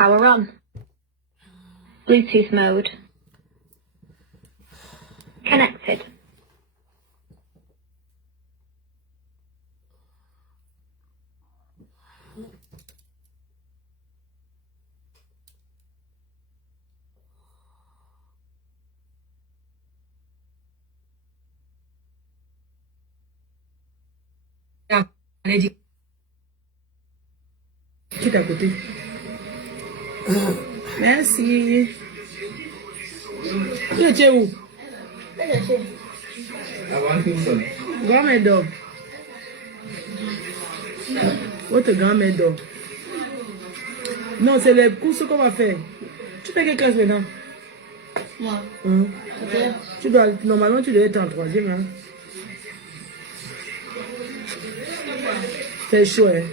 Power on. Bluetooth mode. Connected. Allez, qui est à côté? Merci. Tu es où? Grand-mère dort. Votre grand-mère dort. Non, c'est les courses qu'on va faire. Tu fais quelle classe maintenant? Moi. Tu dois, normalement, tu dois être en troisième. Hein? C'est chaud, hein?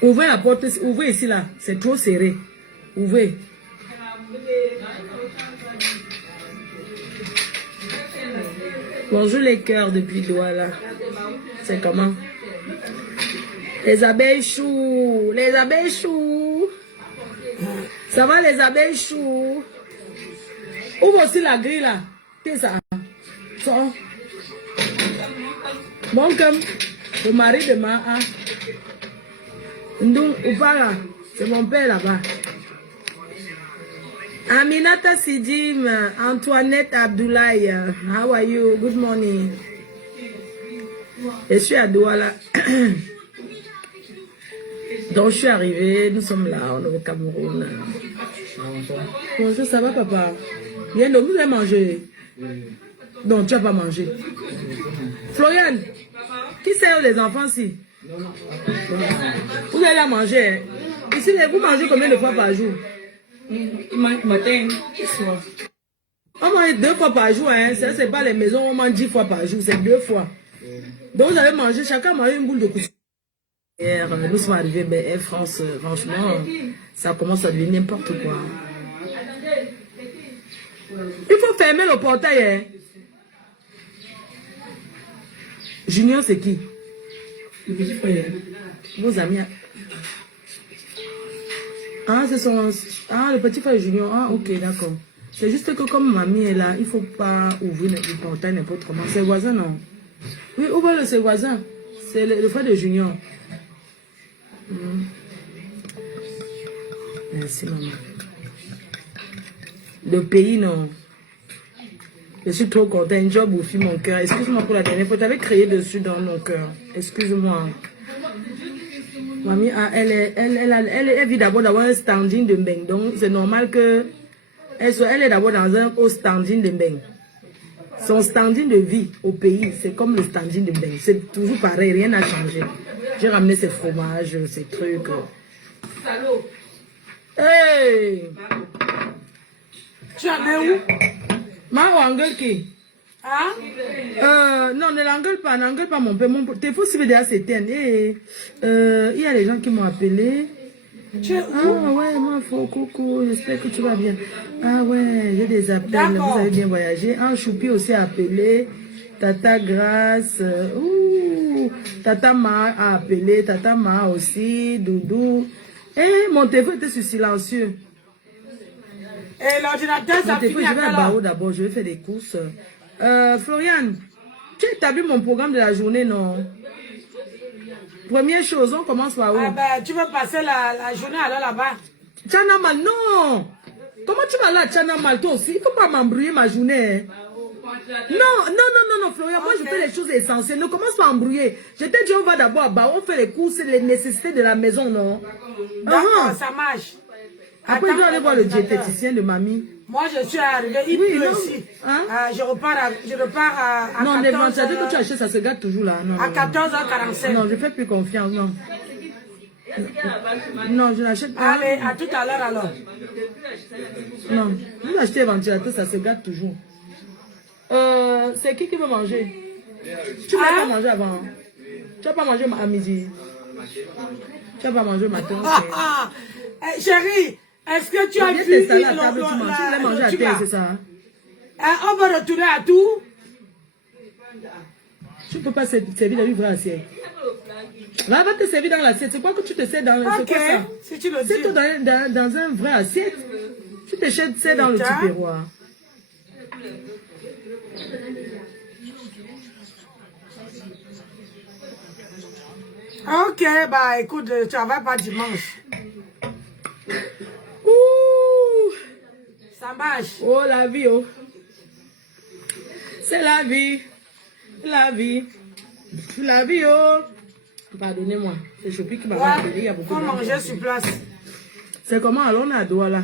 Ouvrez la porte, ouvrez ici, là. C'est trop serré. Ouvrez. Bonjour les cœurs depuis Douala. C'est comment? Les abeilles choux. Les abeilles choux. Ça va les abeilles choux? Ouvre aussi la grille là. Qu'est-ce ça? Sors. Bon comme le mari de ma Ndung Upara, c'est mon père là-bas. Aminata Sidim, Antoinette Abdoulaye, how are you? Good morning. Je suis à Douala. Donc je suis arrivée, nous sommes là, on est au Cameroun. Bonjour, ça va papa? Viens donc, vous allez manger? Non, tu vas pas manger. Florian, qui sert les enfants ici? Vous allez la manger. Hein? Ici, vous mangez combien de fois par jour? Matin, soir. On mange 2 fois par jour. Hein? Ça, c'est pas les maisons, on mange 10 fois par jour. C'est 2 fois. Donc, vous allez manger, chacun mange une boule de couscous. Nous sommes arrivés à Air France. Franchement, ça commence à devenir n'importe quoi. Il faut fermer le portail. Hein? Junior, c'est qui? Le petit frère. Vos amis. Ah, c'est son... Ah, le petit frère Junior. Ah, ok, d'accord. C'est juste que comme mamie est là, il ne faut pas ouvrir le portail n'importe comment. C'est voisin, non? Oui, ouvre-le, c'est voisin. C'est le frère de Junior. Merci, maman. Le pays, non. Je suis trop content. Un job au fil mon cœur. Excuse-moi pour la dernière fois. Tu avais créé dessus dans mon cœur. Excuse-moi. Mamie, elle vit d'abord d'avoir un standing de Mbeng. Donc, c'est normal que elle est d'abord dans un haut standing de Mbeng. Son standing de vie au pays, c'est comme le standing de Mbeng. C'est toujours pareil, rien n'a changé. J'ai ramené ses fromages, ces trucs. Hey! Tu en es où? Ma engueule qui? Hein? Non, ne l'engueule pas mon père. Mon téléphone déjà s'éteint. Il y a des gens qui m'ont appelé. Tu es où? Ah ouais, moi, coucou, j'espère que tu vas bien. Ah ouais, j'ai des appels, vous avez bien voyagé. Ah, Choupi aussi a appelé. Tata Grâce, Tata Ma a appelé, Tata Ma aussi, Doudou. Mon téléphone était sur silencieux. Et l'ordinateur, ça finit à Je vais à Barreau d'abord, je vais faire des courses. Florian, tu as établi mon programme de la journée, non? Première chose, on commence par où? Ah ben, tu veux passer la journée alors là-bas? Tchanamal, non! Comment tu vas là, Tchanamal, toi aussi? Il ne faut pas m'embrouiller ma journée. Non, Florian, moi je fais les choses essentielles. Ne commence pas à embrouiller. Je t'ai dit, on va d'abord à Barreau, on fait les courses, les nécessités de la maison, non? D'accord, ça marche. Après, je vais aller voir le diététicien de mamie. Moi, je suis arrivée, il pleut ici. Hein? Je repars à non, 14h. les ventilateurs que tu achètes, ça se gâte toujours là. Non, à 14h45. Non, je ne fais plus confiance, non. Non, je n'achète pas. Allez, à tout à l'heure alors. Non, vous achetez les ventilateurs, ça se gâte toujours. C'est qui veut manger? Tu ne vas pas manger avant. Tu ne vas pas manger à midi. Tu ne vas pas manger au matin. Chérie, est-ce que tu as vu Tu voulais manger à terre, c'est ça? On va retourner à tout. Tu ne peux pas servir la livre à assiette. Là, va te servir dans l'assiette. C'est quoi que tu te sers dans l'assiette? Ok, si tu le dis. C'est tout dans un vrai assiette. Tu te sers dans le tupperware. Ok, bah écoute, tu vas pas dimanche. Ouh! Ça marche. Oh, la vie, oh. C'est la vie. La vie. La vie, oh. Pardonnez-moi. C'est Chopi qui m'a appelé. Il y a beaucoup Faut de manger sur place. C'est comment? Alors, on est à Douala.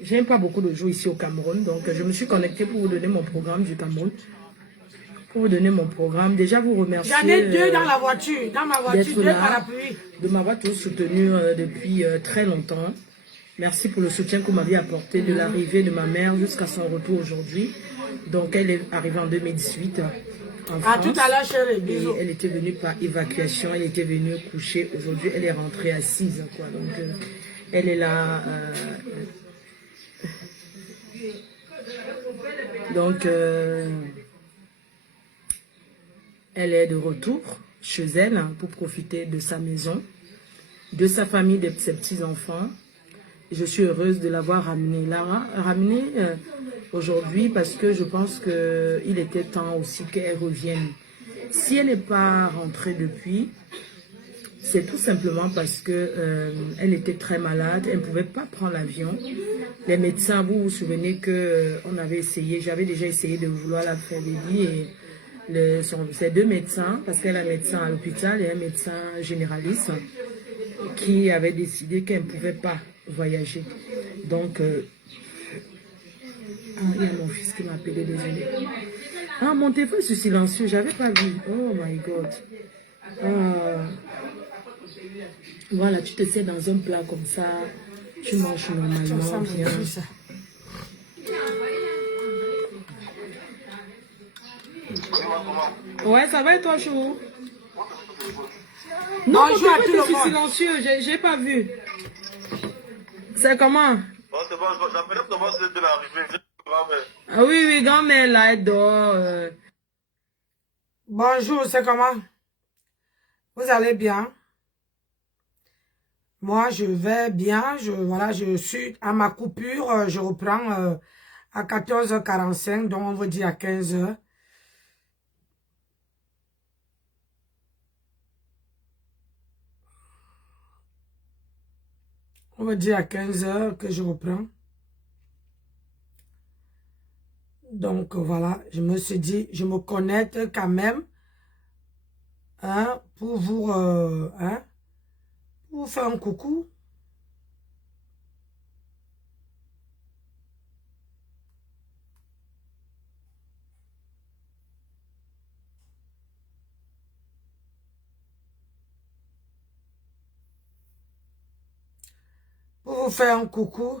J'aime pas beaucoup de jours ici au Cameroun. Donc, je me suis connectée pour vous donner mon programme du Cameroun. Pour vous donner mon programme. Déjà, vous remercier. J'en ai deux dans la voiture. Dans ma voiture, deux parapluies. De m'avoir toujours soutenu depuis très longtemps. Merci pour le soutien que vous m'aviez apporté de l'arrivée de ma mère jusqu'à son retour aujourd'hui. Donc, elle est arrivée en 2018 en France. À tout à l'heure, chérie. Bisous. Et elle était venue par évacuation. Elle était venue coucher. Aujourd'hui, elle est rentrée à 6 ans. Quoi. Donc, elle est là. Donc, elle est de retour chez elle pour profiter de sa maison, de sa famille, de ses petits-enfants. Je suis heureuse de l'avoir ramenée là, aujourd'hui parce que je pense qu'il était temps aussi qu'elle revienne. Si elle n'est pas rentrée depuis, c'est tout simplement parce que elle était très malade, elle ne pouvait pas prendre l'avion. Les médecins, vous vous souvenez qu'on avait essayé, j'avais déjà essayé de vouloir la faire baby et ces deux médecins, parce qu'elle est un médecin à l'hôpital et un médecin généraliste, qui avaient décidé qu'elle ne pouvait pas voyager. Donc, il y a mon fils qui m'a appelé, désolé. Ah, mon téléphone est silencieux, j'avais pas vu. Oh my God. Voilà, tu te sers dans un plat comme ça, tu manges normalement bien. Ouais, ça va et toi, Chou? Non, mon téléphone est silencieux, j'ai pas vu. C'est comment? Bon, c'est bon, j'appelle pour voir si c'était l'arrivée. Ah oui, oui, grand-mère, là, elle dort. Bonjour, c'est comment? Vous allez bien? Moi, je vais bien. Voilà, je suis à ma coupure. Je reprends à 14h45, donc on va dire à 15h. On va dire à 15h que je reprends. Donc, voilà, je me suis dit, je me connecte quand même hein, pour vous faire un coucou. Pour vous faire un coucou.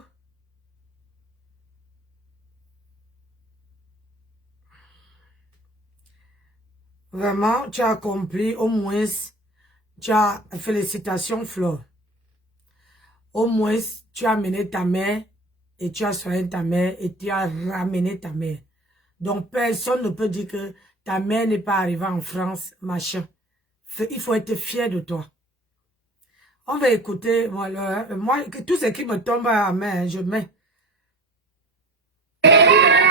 Vraiment, tu as accompli au moins, tu as, félicitations Flo. Au moins, tu as amené ta mère et tu as soigné ta mère et tu as ramené ta mère. Donc, personne ne peut dire que ta mère n'est pas arrivée en France, machin. Il faut être fier de toi. On va écouter, moi, tout ce qui me tombe à la main, je mets.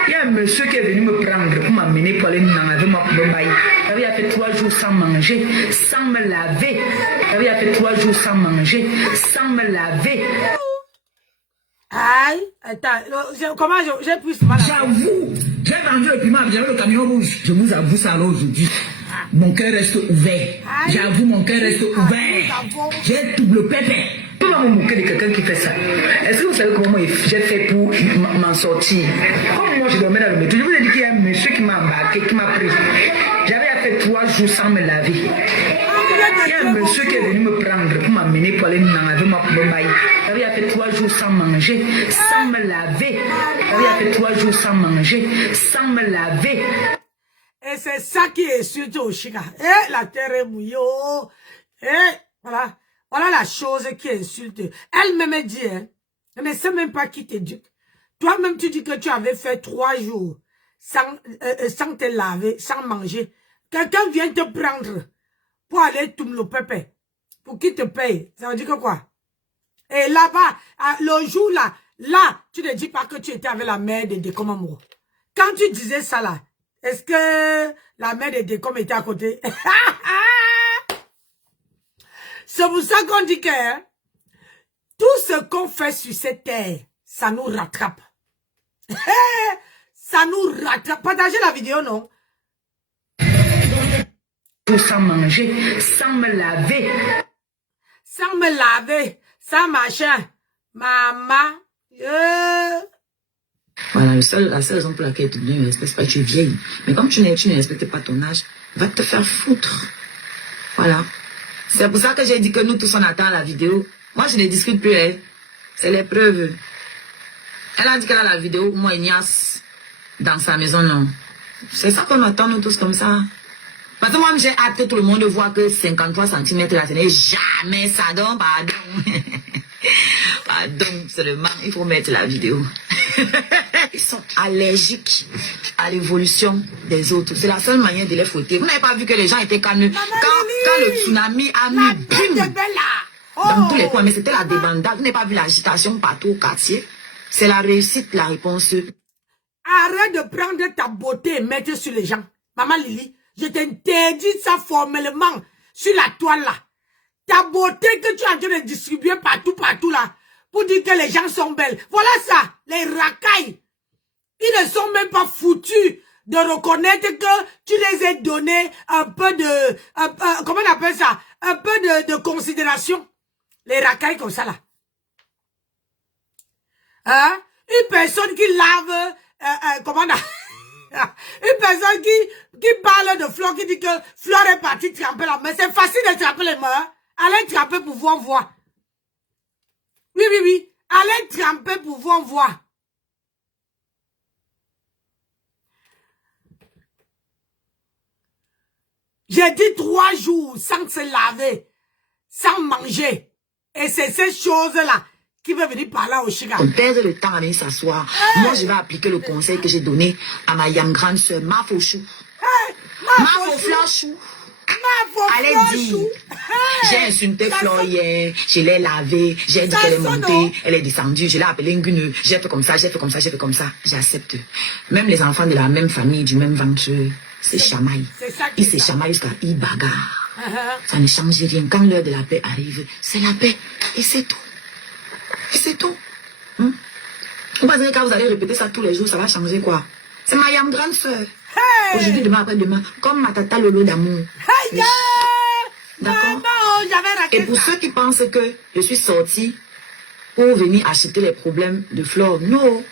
Il y a un monsieur qui est venu me prendre pour m'amener pour aller avec moi pour me bailler. Il a fait 3 jours sans manger, sans me laver. Il a fait 3 jours sans manger, sans me laver. Aïe, attends, comment j'ai pu ce mal? J'avoue, j'ai vendu le piment, j'avais le camion rouge. Je vous avoue ça alors aujourd'hui. Mon cœur reste ouvert. J'avoue, mon cœur reste ouvert. J'ai double pépé. Comment me moquer de quelqu'un qui fait ça? Est-ce que vous savez comment j'ai fait pour m'en sortir? Comme moi je dormais dans le métro, je vous ai dit qu'il y a un monsieur qui m'a embarqué, qui m'a pris. J'avais fait 3 jours sans me laver. Il y a un monsieur qui est venu me prendre pour m'amener pour aller avec moi pour me bailler. J'avais fait 3 jours sans manger, sans me laver. J'avais fait 3 jours sans manger, sans me laver. Et c'est ça qui est surtout au Chica. Et la terre est mouillée. Et voilà. Voilà la chose qui insulte. Elle-même dit, hein, mais c'est même pas qui t'éduque. Toi-même, tu dis que tu avais fait 3 jours sans te laver, sans manger. Quelqu'un vient te prendre pour aller Tumlo-Pepe. Pour qui te paye? Ça veut dire que quoi? Et là-bas, le jour là, tu ne dis pas que tu étais avec la mère de Decom Amour. Quand tu disais ça là, est-ce que la mère de Decom était à côté? C'est pour ça qu'on dit que hein, tout ce qu'on fait sur cette terre, ça nous rattrape. Ça nous rattrape. Partagez la vidéo, non? Sans manger, sans me laver. Sans me laver, sans machin. Maman. Voilà, la seule raison pour laquelle tu ne respectes pas, tu es vieille. Mais comme tu ne respectes pas ton âge, va te faire foutre. Voilà. C'est pour ça que j'ai dit que nous tous on attend la vidéo. Moi je ne discute plus, hein. C'est les preuves. Elle a dit qu'elle a la vidéo, moi Ignace, dans sa maison, non. C'est ça qu'on attend nous tous comme ça. Parce que moi j'ai hâte que tout le monde voit que 53 cm là, ce n'est jamais ça, donc pardon. Pardon seulement, il faut mettre la vidéo. Ils sont allergiques à l'évolution des autres. C'est la seule manière de les fouetter. Vous n'avez pas vu que les gens étaient calmes quand le tsunami a mis bim dans tous les coins. Mais c'était la débandade. Vous n'avez pas vu l'agitation partout au quartier. C'est la réussite, la réponse. Arrête de prendre ta beauté et mettre sur les gens. Maman Lily, je t'interdis ça formellement sur la toile là. Ta beauté que tu es en train de distribuer partout là. Pour dire que les gens sont belles. Voilà ça, les racailles. Ils ne sont même pas foutus de reconnaître que tu les as donné un peu de... comment on appelle ça? Un peu de considération. Les racailles comme ça là. Hein? Une personne qui lave... comment on a... Une personne qui parle de Flore, qui dit que Flore est partie tremper la main. C'est facile de tremper les mains. Hein? Allez tremper pour voir. Oui. Allez tremper pour voir. J'ai dit 3 jours sans se laver, sans manger. Et c'est ces choses-là qui veulent venir parler au Chiga. On perd le temps à venir s'asseoir. Moi, je vais appliquer le conseil que j'ai donné à ma young grande soeur, Ma Fauchou. Ma Fauchou. Allez dire, j'ai insulté Flore hier, je l'ai lavée, j'ai dit qu'elle est montée, elle est descendue, je l'ai appelée une gueule, j'ai fait comme ça, j'accepte. Même les enfants de la même famille, du même ventre, c'est chamaille. Ils se chamaillent jusqu'à ils bagarrent. Ça ne change rien. Quand l'heure de la paix arrive, c'est la paix. Et c'est tout. Vous pensez que quand vous allez répéter ça tous les jours, ça va changer quoi? C'est ma yam grande soeur. Aujourd'hui, demain, après-demain, comme ma tata Lolo d'amour. Oui. D'accord? Et pour ceux qui pensent que je suis sortie pour venir acheter les problèmes de Flore, non.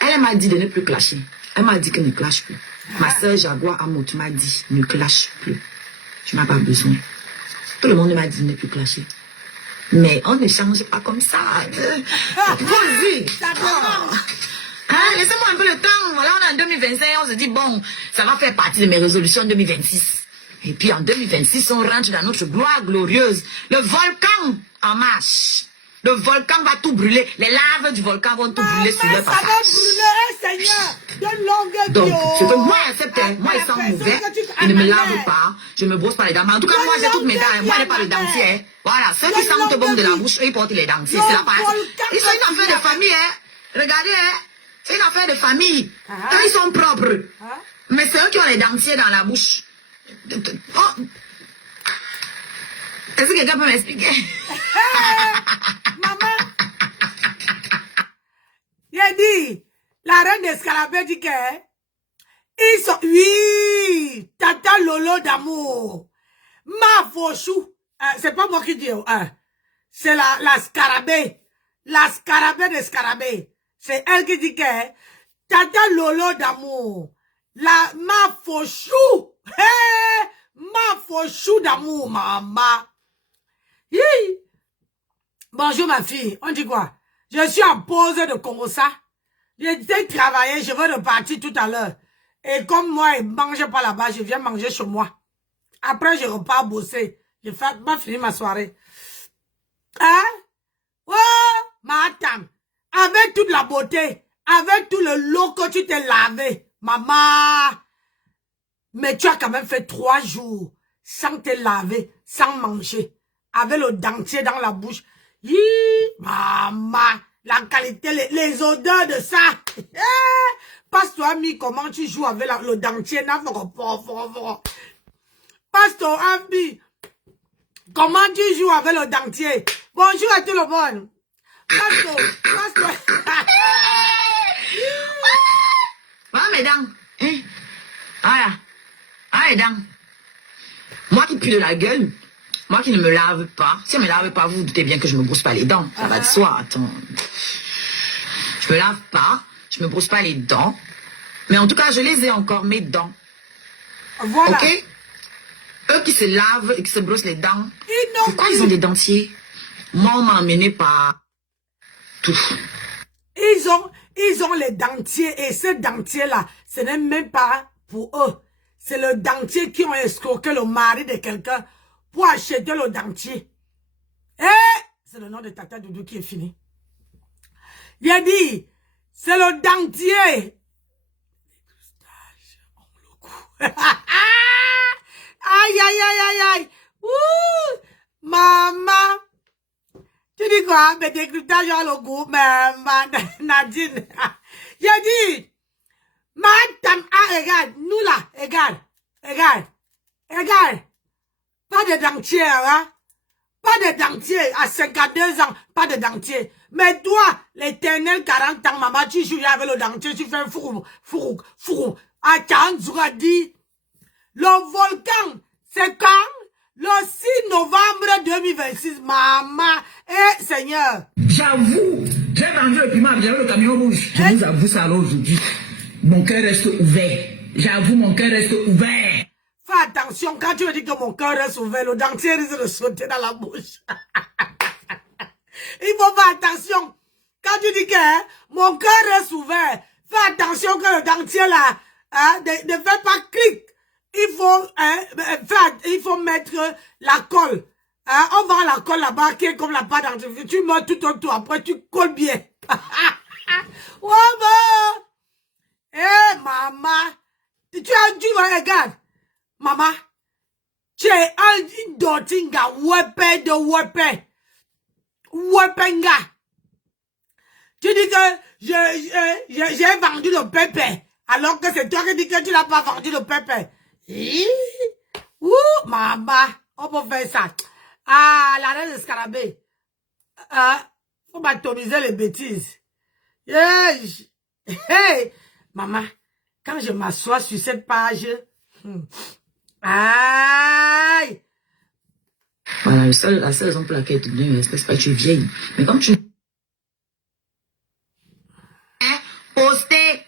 Elle m'a dit de ne plus clasher. Elle m'a dit qu'elle ne clash plus. Ma soeur Jaguar Amour, tu m'as dit, ne clash plus. Tu n'as pas besoin. Tout le monde m'a dit de ne plus clasher. Mais on ne change pas comme ça. Vas-y. Hein, laissez-moi un peu le temps. Voilà, on est en 2025, on se dit, bon, ça va faire partie de mes résolutions 2026. Et puis en 2026, on rentre dans notre gloire glorieuse. Le volcan en marche. Le volcan va tout brûler. Les laves du volcan vont tout brûler sur le passage. Ça va brûler, Seigneur. De longue Donc, ce que moi j'accepte, moi ils sont mauvais, je ne me lave pas, je me brosse pas les dents. En tout cas, moi j'ai toutes mes dents, moi je n'ai pas de dentier. Voilà, ceux qui sentent bon de la bouche, eux ils portent les dentiers, c'est la base. Ils sont une affaire de famille, hein. Regardez, hein. C'est une affaire de famille. Eux ils sont propres. Mais c'est eux qui ont les dentiers dans la bouche. Oh. Est-ce que quelqu'un peut m'expliquer? Maman, j'ai dit, la reine des scarabées dit que ils sont, oui, tata Lolo d'amour, Ma Fauchou, c'est pas moi qui dis, c'est la scarabée des scarabées, c'est elle qui dit que tata Lolo d'amour, la Ma Fauchou, Ma Fauchou d'amour, maman. Hi. Bonjour ma fille, on dit quoi? Je suis en pause de Congossa. J'ai travaillé, je vais repartir tout à l'heure. Et comme moi, je ne mange pas là-bas, je viens manger chez moi. Après, je repars bosser. Je vais finir ma soirée. Hein? Oh, madame, avec toute la beauté, avec tout le lot que tu t'es lavé, maman, mais tu as quand même fait 3 jours sans te laver, sans manger, avec le dentier dans la bouche. Hi, maman, la qualité, les odeurs de ça. Pasteur Ami, comment tu joues avec le dentier? Pasteur Ami, comment tu joues avec le dentier? Bonjour à tout le monde. Pasteur. Ah, mes dents. Hein? Ah, les dents. Moi qui pue de la gueule, moi qui ne me lave pas. Si je ne me lave pas, vous vous doutez bien que je ne me brosse pas les dents. Ça va de soi, attends. Je me lave pas, je me brosse pas les dents. Mais en tout cas, je les ai encore, mes dents. Voilà. Ok? Eux qui se lavent et qui se brossent les dents, pourquoi ils ont des dentiers? Moi, on m'a emmené par tout. Ils ont les dentiers et ces dentiers-là, ce n'est même pas pour eux. C'est le dentier qui ont escroqué le mari de quelqu'un pour acheter le dentier. C'est le nom de Tata Doudou qui est fini. Il a dit, c'est le dentier. Aïe. Ouh, maman. Tu dis quoi? Mais décryptage dans le goût, maman, Nadine. Il a dit, madame, regarde, nous là, regarde. Pas de dentier, hein? Pas de dentier. À 52 ans, pas de dentier. Mais toi, l'éternel 40 ans, maman, tu joues avec le dentier, tu fais un fourou. À 40 jours, a dit, le volcan, c'est quand? Le 6 novembre 2026, maman, Seigneur. J'avoue, j'ai vendu le piment, j'avais le camion rouge. Je vous avoue ça alors aujourd'hui. Mon cœur reste ouvert. J'avoue, mon cœur reste ouvert. Fais attention, quand tu me dis que mon cœur reste ouvert, le dentier risque de sauter dans la bouche. Il faut faire attention. Quand tu dis que mon cœur reste ouvert, fais attention que le dentier là, ne fait pas clic. Il faut mettre la colle. On vend la colle là-bas qui est comme la pâte dentifrice. Tu mets tout autour, après tu colles bien. Maman. Tu as dit, regarde. Maman. Tu es une dotinga, wepenga. Tu dis que j'ai vendu le pépé. Alors que c'est toi qui dis que tu n'as pas vendu le pépé. Ouh, maman, on peut faire ça. Ah, la reine de scarabée. Faut m'atomiser les bêtises. Hey, maman, quand je m'assois sur cette page, aïe. Voilà, la seule raison pour laquelle tu deviens c'est pas que tu es vieille. Mais comme tu... Postez.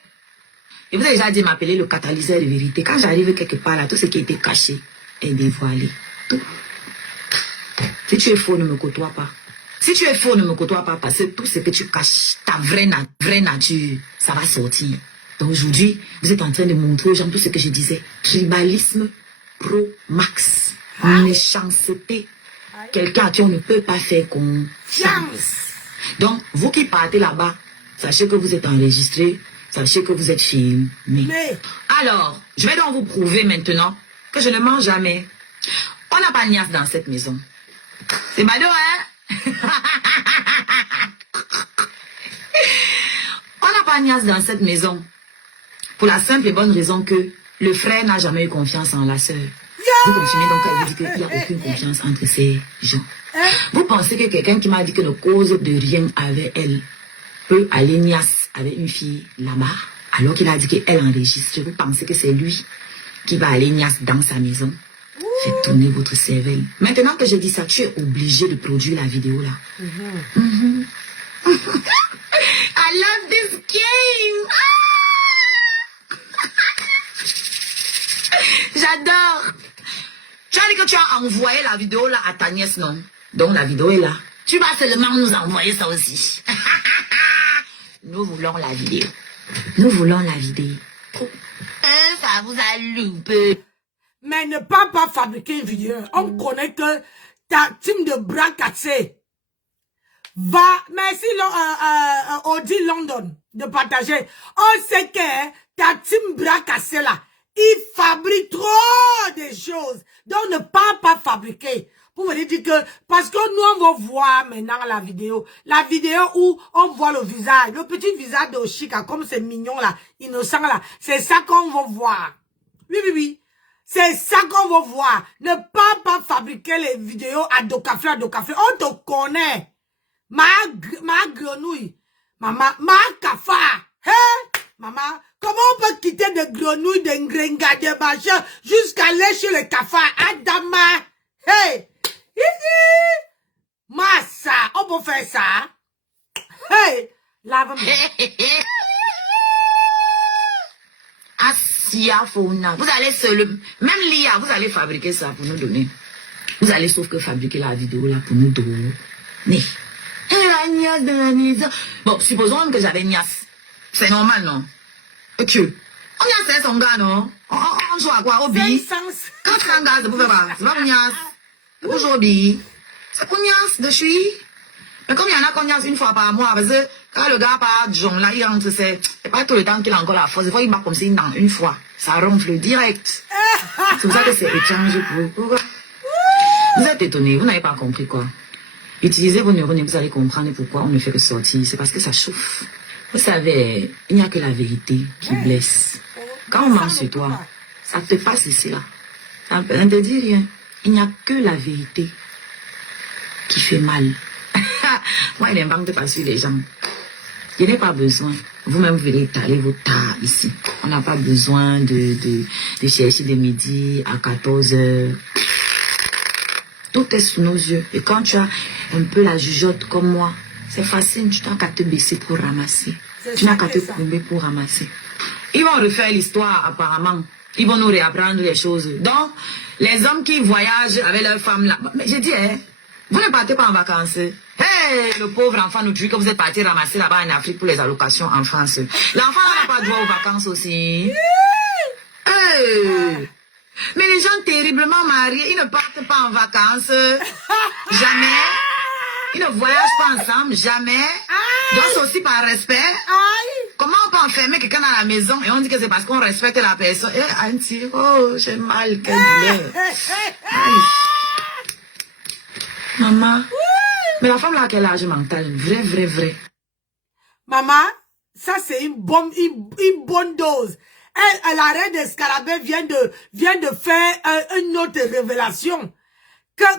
Et vous avez déjà dit m'appeler le catalyseur de vérité. Quand j'arrive quelque part là, tout ce qui était caché est dévoilé. Tout. Si tu es faux, ne me côtoie pas. Si tu es faux, ne me côtoie pas parce que tout ce que tu caches, ta vraie nature, ça va sortir. Donc aujourd'hui, vous êtes en train de montrer aux gens tout ce que je disais. Tribalisme pro max. Méchanceté. Quelqu'un à qui on ne peut pas faire confiance. Donc, vous qui partez là-bas, sachez que vous êtes enregistré. Sachez que vous êtes filmé. Alors, je vais donc vous prouver maintenant que je ne mens jamais. On n'a pas de niasse dans cette maison. C'est bado, hein? On n'a pas de niasse dans cette maison. Pour la simple et bonne raison que le frère n'a jamais eu confiance en la sœur. Vous continuez donc à vous dire qu'il n'y a aucune confiance entre ces gens. Vous pensez que quelqu'un qui m'a dit que ne cause de rien avec elle peut aller niasse avec une fille là-bas, alors qu'il a dit qu'elle enregistre. Vous pensez que c'est lui qui va aller niasse dans sa maison? Faites tourner votre cervelle. Maintenant que je dis ça, tu es obligé de produire la vidéo là. I love this game. J'adore. Tu as dit que tu as envoyé la vidéo là à ta nièce, non? Donc la vidéo est là. Tu vas seulement nous envoyer ça aussi. Nous voulons la vidéo. Nous voulons la vidéo. Ça vous a loupé. Mais ne pas fabriquer une vidéo. On connaît que ta team de bras cassés va... Merci Audi London de partager. On sait que ta team bras cassés là, Il fabrique trop de choses. Donc, ne pas fabriquer. Pour me dire que, parce que nous, on va voir maintenant la vidéo où on voit le visage, le petit visage de Oshika, comme c'est mignon là, innocent là. C'est ça qu'on va voir. Oui, oui, oui. C'est ça qu'on va voir. Ne pas fabriquer les vidéos à Docafé. On te connaît. Ma grenouille. Maman, ma cafard. Hein? Maman, comment on peut quitter des grenouilles, des ngrengas, des machins, jusqu'à aller chez le cafard? Adama. Hey! Massa, on peut faire ça. Hey! Lave-moi. Assia Fauna. Vous allez seul, même l'IA, vous allez fabriquer ça pour nous donner. Vous allez sauf que fabriquer la vidéo là pour nous donner. La niasse de la maison. Bon, supposons même que j'avais niasse. C'est normal, non? Ok. On niasse son gars, non? On joue à quoi? Au bi? Quand tu as un gars, c'est pour faire quoi? C'est pas pour niasse. C'est pour jouer au bi. C'est pour niasse de chui. Mais comme il y en a qu'on niasse une fois par mois, parce que quand le gars part John là, il rentre, c'est pas tout le temps qu'il a encore la force. Des fois, il bat comme ça une fois. Ça ronfle direct. C'est pour ça que c'est étrange pour vous. Vous êtes étonnés, vous n'avez pas compris quoi. Utilisez vos neurones et vous allez comprendre pourquoi on ne fait que sortir. C'est parce que ça chauffe. Vous savez, il n'y a que la vérité qui blesse. Quand on marche sur toi, ça te passe ici là. Ça ne te dit rien. Il n'y a que la vérité qui fait mal. Moi, il n'invente pas sur les gens. Je n'ai pas besoin. Vous-même, vous verrez étaler vos tas ici. On n'a pas besoin de chercher des midis à 14 heures. Tout est sous nos yeux. Et quand tu as un peu la jugeote comme moi, c'est facile. Tu n'as qu'à te baisser pour ramasser. Tu n'as qu'à te courber pour ramasser. Ils vont refaire l'histoire apparemment. Ils vont nous réapprendre les choses. Donc, les hommes qui voyagent avec leurs femmes là. Mais j'ai dit, hein, vous ne partez pas en vacances. Hey, le pauvre enfant nous dit que vous êtes parti ramasser là-bas en Afrique pour les allocations en France. L'enfant n'a pas droit aux vacances aussi. Hey. Mais les gens terriblement mariés, ils ne partent pas en vacances. Jamais. Ils ne voyagent pas ensemble, jamais. Donc c'est aussi par respect. Comment on peut enfermer quelqu'un dans la maison et on dit que c'est parce qu'on respecte la personne. Eh, Auntie, oh, j'ai mal, quelle douleur. Maman. Mais la femme là, quel âge mental? Vrai. Maman, ça c'est une bonne dose. La reine des scarabées vient de faire une autre révélation.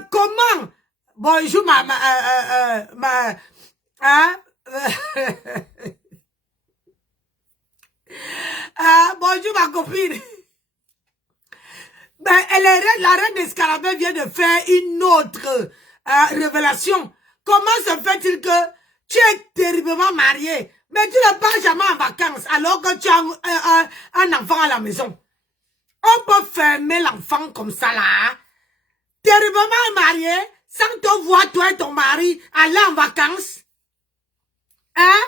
Comment? Bonjour, bonjour, ma copine. Ben, la reine des scarabées vient de faire une autre révélation. Comment se fait-il que tu es terriblement marié, mais tu ne pars jamais en vacances alors que tu as un enfant à la maison? On peut fermer l'enfant comme ça là. Terriblement marié, sans te voir toi et ton mari aller en vacances. Hein?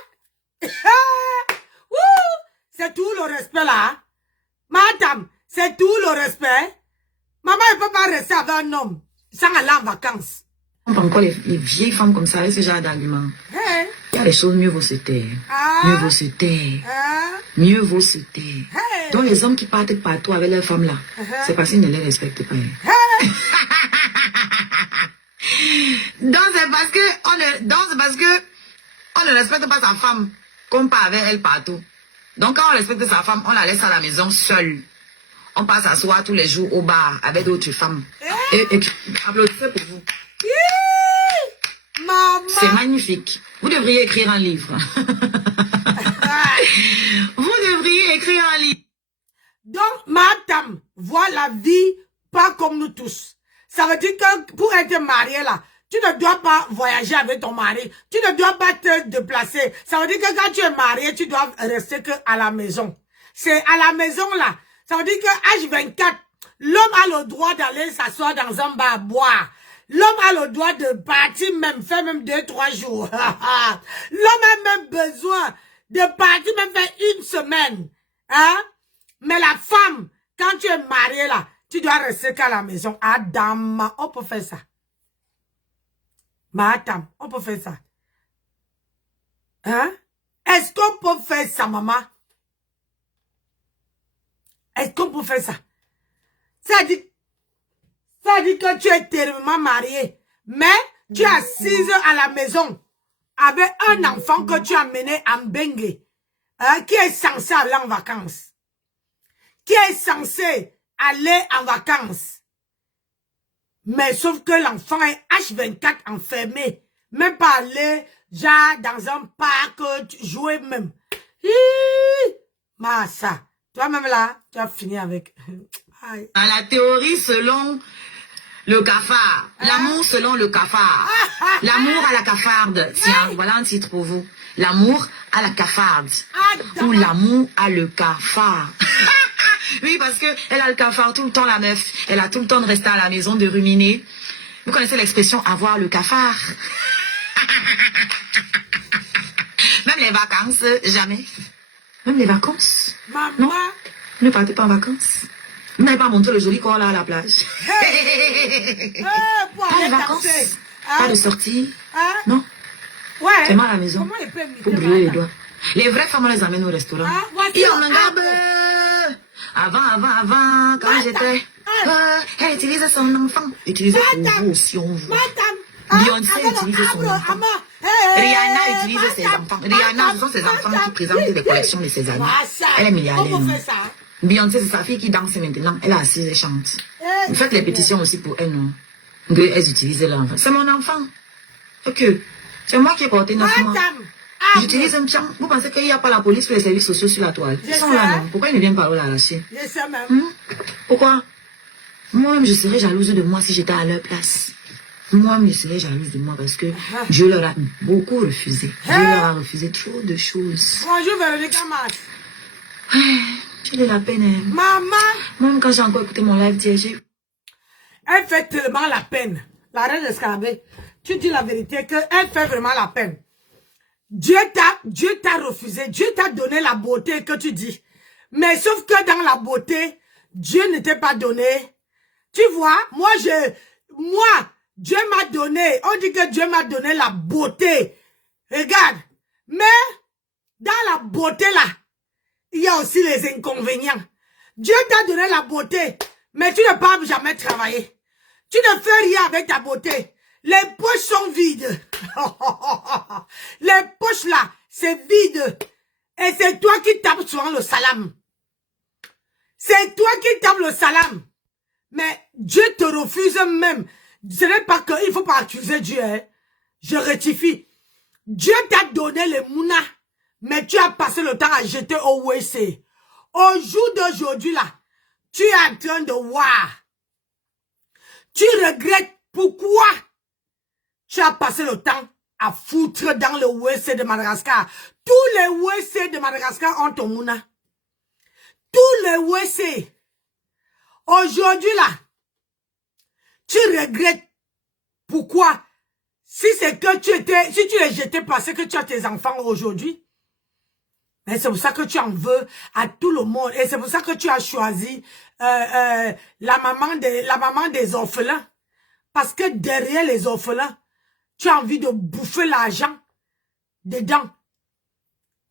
C'est tout le respect là. Madame, c'est tout le respect. Maman ne peut pas rester avec un homme sans aller en vacances. Encore les vieilles femmes comme ça, avec ce genre d'arguments. Il y a des choses, mieux vaut se taire. Mieux vaut se taire. Mieux vaut se taire. Donc les hommes qui partent partout avec leurs femmes là, c'est parce qu'ils ne les respectent pas. Donc c'est parce que on ne respecte pas sa femme qu'on part avec elle partout. Donc quand on respecte sa femme, on la laisse à la maison seule. On passe s'asseoir tous les jours au bar avec d'autres femmes. Et applaudissez pour vous. C'est magnifique. Vous devriez écrire un livre. Vous devriez écrire un livre. Donc, madame, voit la vie pas comme nous tous. Ça veut dire que pour être marié là, tu ne dois pas voyager avec ton mari. Tu ne dois pas te déplacer. Ça veut dire que quand tu es marié, tu dois rester que à la maison. C'est à la maison là. Ça veut dire que H24, l'homme a le droit d'aller s'asseoir dans un bar à boire. L'homme a le droit de partir même, faire même 2-3 jours. L'homme a même besoin de partir même faire une semaine. Hein? Mais la femme, quand tu es marié là, tu dois rester qu'à la maison. Adam, on peut faire ça. Madame, on peut faire ça. Hein? Est-ce qu'on peut faire ça, maman? Est-ce qu'on peut faire ça? Ça dit que tu es terriblement marié, mais tu es assise à la maison avec un enfant que tu as mené en Bengue, qui est censé aller en vacances. Qui est censé aller en vacances. Mais sauf que l'enfant est H24 enfermé. Même pas aller, genre, dans un parc, jouer même. Massa. Toi-même là, tu as fini avec... Aïe. À la théorie selon le cafard. L'amour selon le cafard. L'amour à la cafarde. Tiens, voilà un titre pour vous. L'amour à la cafarde. Ou l'amour à le cafard. Oui, parce que elle a le cafard tout le temps, la meuf. Elle a tout le temps de rester à la maison, de ruminer. Vous connaissez l'expression avoir le cafard. Même les vacances, jamais. Même les vacances. Maman. Non, ne partez pas en vacances. Vous n'avez pas montré le joli corps là à la plage. Pas de vacances. Pas de sortie. Non. Ouais. Seulement à la maison. Comment il peut Pour brûler les doigts. Les vraies femmes, on les amène au restaurant. Voici Et on regarde. Avant, quand j'étais... elle utilisait son enfant. Utilisait pour vous aussi, on veut. Beyoncé utilisait son enfant. Rihanna utilisait ses enfants. Rihanna, ce sont ses enfants qui présentent des collections de ses années. Elle est milliardaire. Beyoncé, c'est sa fille qui danse maintenant. Elle est assise et chante. Vous faites les pétitions aussi pour elle, non? Elles utilisent l'enfant. C'est mon enfant. Ok. C'est moi qui ai porté 9 mois. J'utilise un pion. Vous pensez qu'il n'y a pas la police ou les services sociaux sur la toile? Ils sont là, non? Pourquoi ils ne viennent pas l'arracher? Je sais même. Pourquoi? Moi-même, je serais jalouse de moi si j'étais à leur place. Moi-même, je serais jalouse de moi parce que Dieu leur a beaucoup refusé. Dieu leur a refusé trop de choses. Bonjour, Véronique Amas. J'ai de la peine. Hein. Maman. Même quand j'ai encore écouté mon live d'hier, elle fait tellement la peine. La reine d'Escarabée. Tu dis la vérité qu'elle fait vraiment la peine. Dieu t'a refusé. Dieu t'a donné la beauté que tu dis. Mais sauf que dans la beauté, Dieu ne t'a pas donné. Tu vois, moi, Dieu m'a donné. On dit que Dieu m'a donné la beauté. Regarde. Mais, dans la beauté là, il y a aussi les inconvénients. Dieu t'a donné la beauté. Mais tu ne peux jamais travailler. Tu ne fais rien avec ta beauté. Les poches sont vides. Les poches là, c'est vide. Et c'est toi qui tapes souvent le salam. C'est toi qui tapes le salam. Mais Dieu te refuse même. Ce n'est pas que, il ne faut pas accuser Dieu. Hein. Je rectifie. Dieu t'a donné les mounas. Mais tu as passé le temps à jeter au WC. Au jour d'aujourd'hui là, tu es en train de voir. Tu regrettes pourquoi tu as passé le temps à foutre dans le WC de Madagascar. Tous les WC de Madagascar ont ton mouna. Tous les WC. Aujourd'hui là, tu regrettes pourquoi. Si c'est que si tu les jetais parce que tu as tes enfants aujourd'hui. Mais c'est pour ça que tu en veux à tout le monde. Et c'est pour ça que tu as choisi la maman des orphelins. Parce que derrière les orphelins, tu as envie de bouffer l'argent dedans.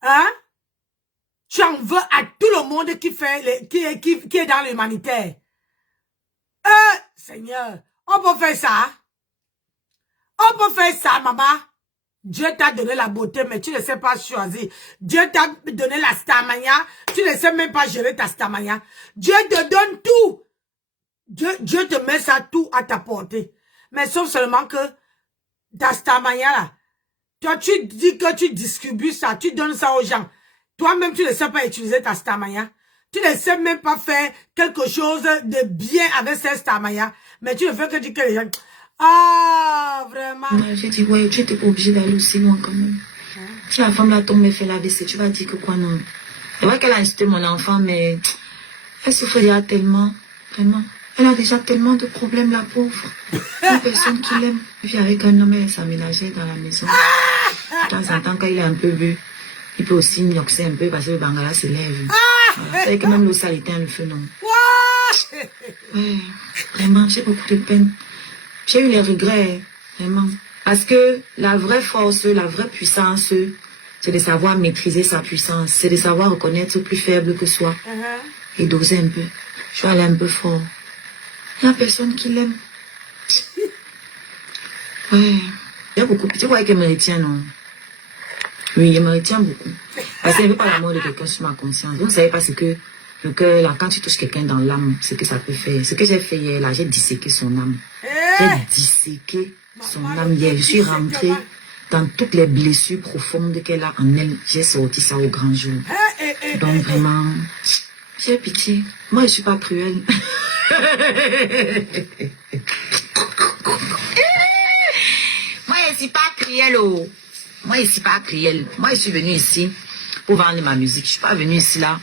Hein? Tu en veux à tout le monde qui est dans l'humanitaire. Seigneur, on peut faire ça. On peut faire ça, maman. Dieu t'a donné la beauté, mais tu ne sais pas choisir. Dieu t'a donné la stamania, tu ne sais même pas gérer ta stamania. Dieu te donne tout. Dieu te met ça tout à ta portée. Mais sauf seulement que ta stamania là, toi tu dis que tu distribues ça, tu donnes ça aux gens. Toi-même tu ne sais pas utiliser ta stamania. Tu ne sais même pas faire quelque chose de bien avec cette stamania. Mais tu ne fais que dire que les gens... Ah, vraiment. J'ai dit, ouais, tu n'étais pas obligé d'aller aussi loin quand même. Si la femme là tombe et fait la WC, tu vas dire que quoi, non. C'est vrai qu'elle a insulté mon enfant, mais elle souffre déjà tellement, vraiment. Elle a déjà tellement de problèmes, la pauvre. Une personne qui l'aime. Elle vit avec un homme, elle s'aménageait dans la maison. De temps en temps, quand il est un peu bu, il peut aussi mioxer un peu parce que le bangala se lève. Voilà. C'est que même le sale éteint le feu, non. Ouais, vraiment, j'ai beaucoup de peine. J'ai eu les regrets, vraiment. Parce que la vraie force, la vraie puissance, c'est de savoir maîtriser sa puissance. C'est de savoir reconnaître plus faible que soi. et doser un peu. Je vais aller un peu fort. Il n'y a personne qui l'aime. Ouais. Il y a beaucoup. Tu vois qu'elle me retient, non? Oui, elle me retient beaucoup. Parce qu'elle ne veut pas la mort de quelqu'un sur ma conscience. Vous ne savez pas ce que le cœur, là, quand tu touches quelqu'un dans l'âme, ce que ça peut faire. Ce que j'ai fait hier, là, j'ai disséqué son âme. J'ai disséqué son âme hier. Je suis rentrée dans toutes les blessures profondes qu'elle a en elle. J'ai sorti ça au grand jour. Donc vraiment, j'ai pitié. Moi, je ne suis pas cruelle. Moi, je ne suis pas cruelle, oh. Moi, je ne suis pas cruelle. Moi, je suis venue ici pour vendre ma musique. Je ne suis pas venue ici, là,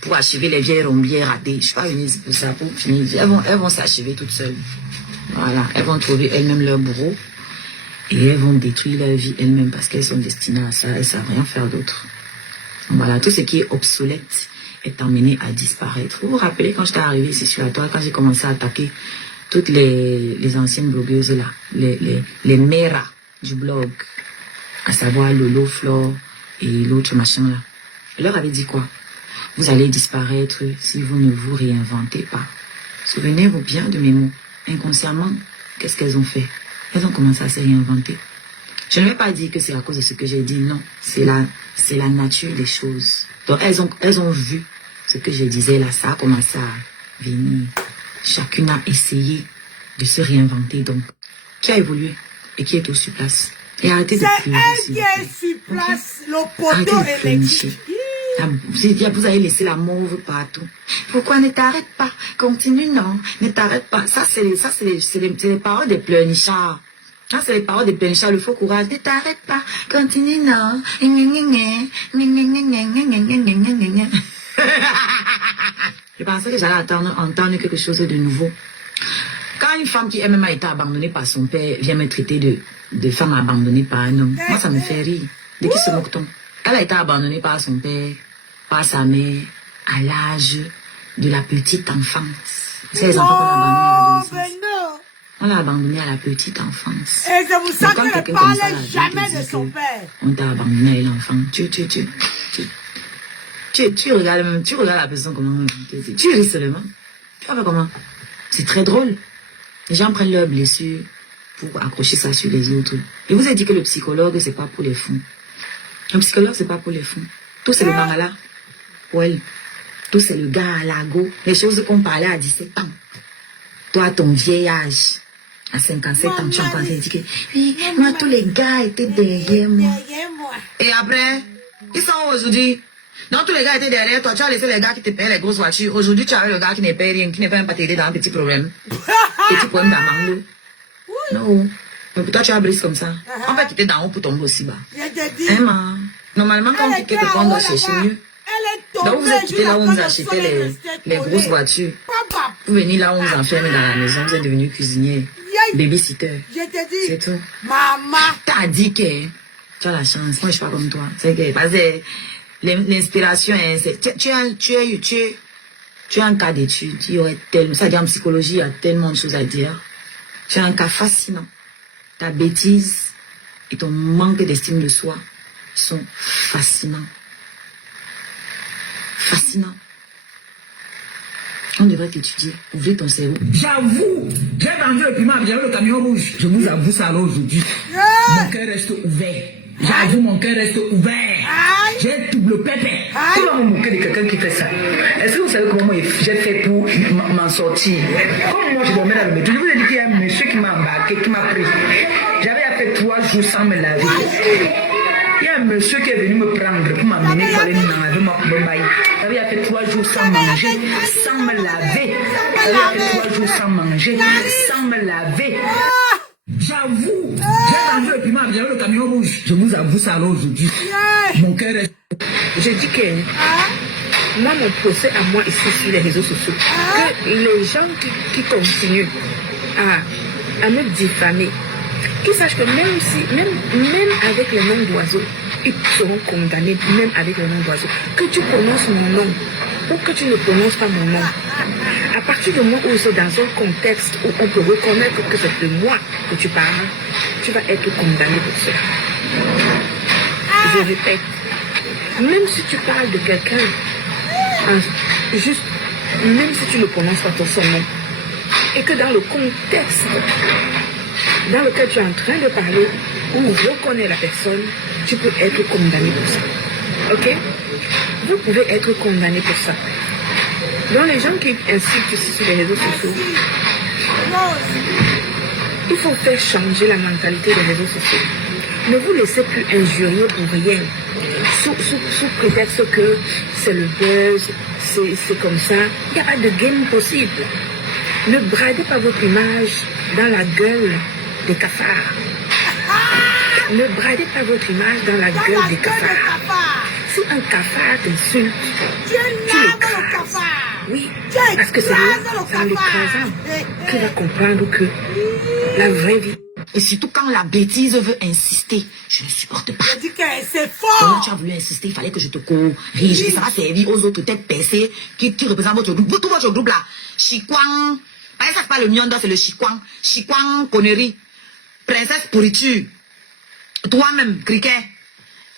pour achever les vieilles rombières ratées. Je ne suis pas venue ici pour ça, pour finir. Elles vont s'achever toutes seules. Voilà. Elles vont trouver elles-mêmes leur bourreau. Et elles vont détruire leur vie elles-mêmes parce qu'elles sont destinées à ça. Elles ne savent rien faire d'autre. Voilà. Tout ce qui est obsolète est emmené à disparaître. Vous vous rappelez quand j'étais arrivée ici sur la toile, quand j'ai commencé à attaquer toutes les anciennes blogueuses là, les méras du blog, à savoir Lolo, Flore et l'autre machin là. Je leur avais dit quoi? Vous allez disparaître si vous ne vous réinventez pas. Souvenez-vous bien de mes mots. Inconsciemment, qu'est-ce qu'elles ont fait? Elles ont commencé à se réinventer. Je ne vais pas dire que c'est à cause de ce que j'ai dit, non. C'est la nature des choses. Donc elles ont vu ce que je disais là, ça a commencé à venir. Chacune a essayé de se réinventer. Donc, qui a évolué et qui est au sur place? Et arrêtez de pleurer. C'est elle qui est sur place, le poteau électrique. Vous avez laissé la mauve partout. Pourquoi ne t'arrête pas? Continue, non. Ne t'arrête pas. Ça, c'est les paroles des pleurnichards. Ça, c'est les paroles des pleurnichards. Le faux courage. Ne t'arrête pas. Continue, non. Je pensais que j'allais entendre quelque chose de nouveau. Quand une femme qui elle-même a été abandonnée par son père vient me traiter de femme abandonnée par un homme, moi ça me fait rire. De qui se moque-t-on? Elle a été abandonnée par son père, par sa mère, à l'âge de la petite enfance. C'est les enfants qu'on a abandonnés à l'adolescence. On l'a abandonnée à la petite enfance. Et c'est pour ça qu'elle ne parlait jamais de son père. On t'a abandonné à l'enfant. Tu regardes la personne comment tu ris seulement. Tu vois comment? C'est très drôle. Les gens prennent leurs blessures pour accrocher ça sur les autres. Je vous ai dit que le psychologue, c'est pas pour les fous. Le psychologue, c'est pas pour les fous. Tout c'est le mangala. Ouais. Tout c'est le gars à l'ago. Les choses qu'on parlait à 17 ans. Toi, à ton vieil âge, à 57 ans, tu entends dire que oui, moi, tous les gars étaient derrière moi. Et après, ils sont aujourd'hui. Donc, tous les gars étaient derrière toi. Tu as laissé les gars qui te payent les grosses voitures. Aujourd'hui, tu as le gars qui ne paye rien, qui ne peut même pas t'aider dans un petit problème. Petit problème d'amande. Non. Mais pour toi, tu as brise comme ça. On va quitter d'en haut pour tomber aussi bas. Hein, normalement, quand on quitte quelqu'un, on doit chercher mieux. Donc, vous êtes quitté là où on vous achetez les grosses voitures. Vous venez là où on vous enferme dans la maison. Vous êtes devenu cuisinier, babysitter. C'est tout. Maman. T'as dit que tu as la chance. Moi, je ne suis pas comme toi. C'est que, parce que l'inspiration, tu as un cas d'étude. Ça dit en psychologie, il y a tellement de choses à dire. Tu as un cas fascinant. Ta bêtise et ton manque d'estime de soi sont fascinants. Fascinants. On devrait t'étudier, ouvrir ton cerveau. J'avoue, j'ai vendu le piment, j'avais le camion rouge. Je vous avoue ça alors aujourd'hui. Mon cœur reste ouvert. J'avoue, mon cœur reste ouvert. J'ai double pépé. Tu vas me moquer de quelqu'un qui fait ça. Est-ce que vous savez comment j'ai fait pour m'en sortir? Comme moi je dormais dans le métro, je vous ai dit qu'il y a un monsieur qui m'a embarqué, qui m'a pris. J'avais fait 3 jours sans me laver. Il y a un monsieur qui est venu me prendre pour m'amener pour aller me laver ma bombaille. J'avais fait 3 jours sans manger, sans me laver. J'avais fait 3 jours sans manger, sans me laver. J'avoue, j'ai vendu le piment, j'avais le camion rouge. Je vous avoue ça alors aujourd'hui. Mon cœur est... Je dis que moi, mon procès à moi ici sur les réseaux sociaux, que les gens qui continuent à me diffamer, qu'ils sachent que même avec le nom d'oiseau, ils seront condamnés, même avec le nom d'oiseau. Que tu prononces mon nom ou que tu ne prononces pas mon nom. À partir du moment où c'est dans un contexte où on peut reconnaître que c'est de moi que tu parles, tu vas être condamné pour cela. Je répète, même si tu parles de quelqu'un juste, même si tu ne prononces pas ton son nom, et que dans le contexte dans lequel tu es en train de parler, ou reconnaît la personne, tu peux être condamné pour ça. Ok? Vous pouvez être condamné pour ça. Donc les gens qui insultent ici sur les réseaux sociaux, il faut faire changer la mentalité des réseaux sociaux. Ne vous laissez plus injurier pour rien. Sous prétexte que c'est le buzz, c'est comme ça. Il n'y a pas de game possible. Ne bradez pas votre image dans la gueule des cafards. Ne bradez pas votre image dans la gueule des cafards. Si un cafard t'insulte, tu l'écrases. Oui, parce que c'est là, en l'écrasant, qu'il va comprendre que la vraie vie. Et surtout quand la bêtise veut insister, je ne supporte pas. Je dis que c'est Comment fort. tu as voulu insister, il fallait que je te corrige. Et ça va servir aux autres têtes percées qui représentent votre groupe. Tout votre groupe là. Chikwang. Ça c'est pas le Mionda, c'est le Chikwang. Chikwang, connerie. Princesse pourriture. Toi-même, criquet.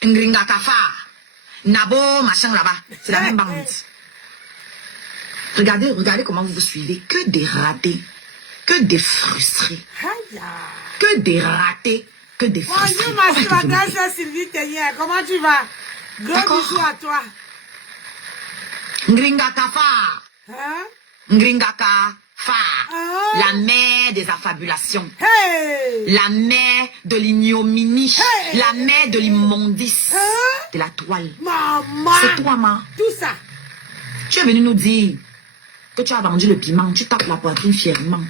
Ngringa Kafa. Nabo, machin là-bas. C'est la même bande. Regardez comment vous vous suivez. Que des ratés. Que des frustrés. Que des ratés. Que des frustrés. Bonjour ma soeur Sylvie Tenière. Comment tu vas? Gros bisous à toi. Ngringa Kafa. Hein? Ngringa Kafa. La mère des affabulations. Hey! La mère de l'ignominie. Hey! La mère de l'immondice. De la toile. Maman! C'est toi, ma. Tout ça. Tu es venu nous dire que tu as vendu le piment. Tu tapes la poitrine fièrement.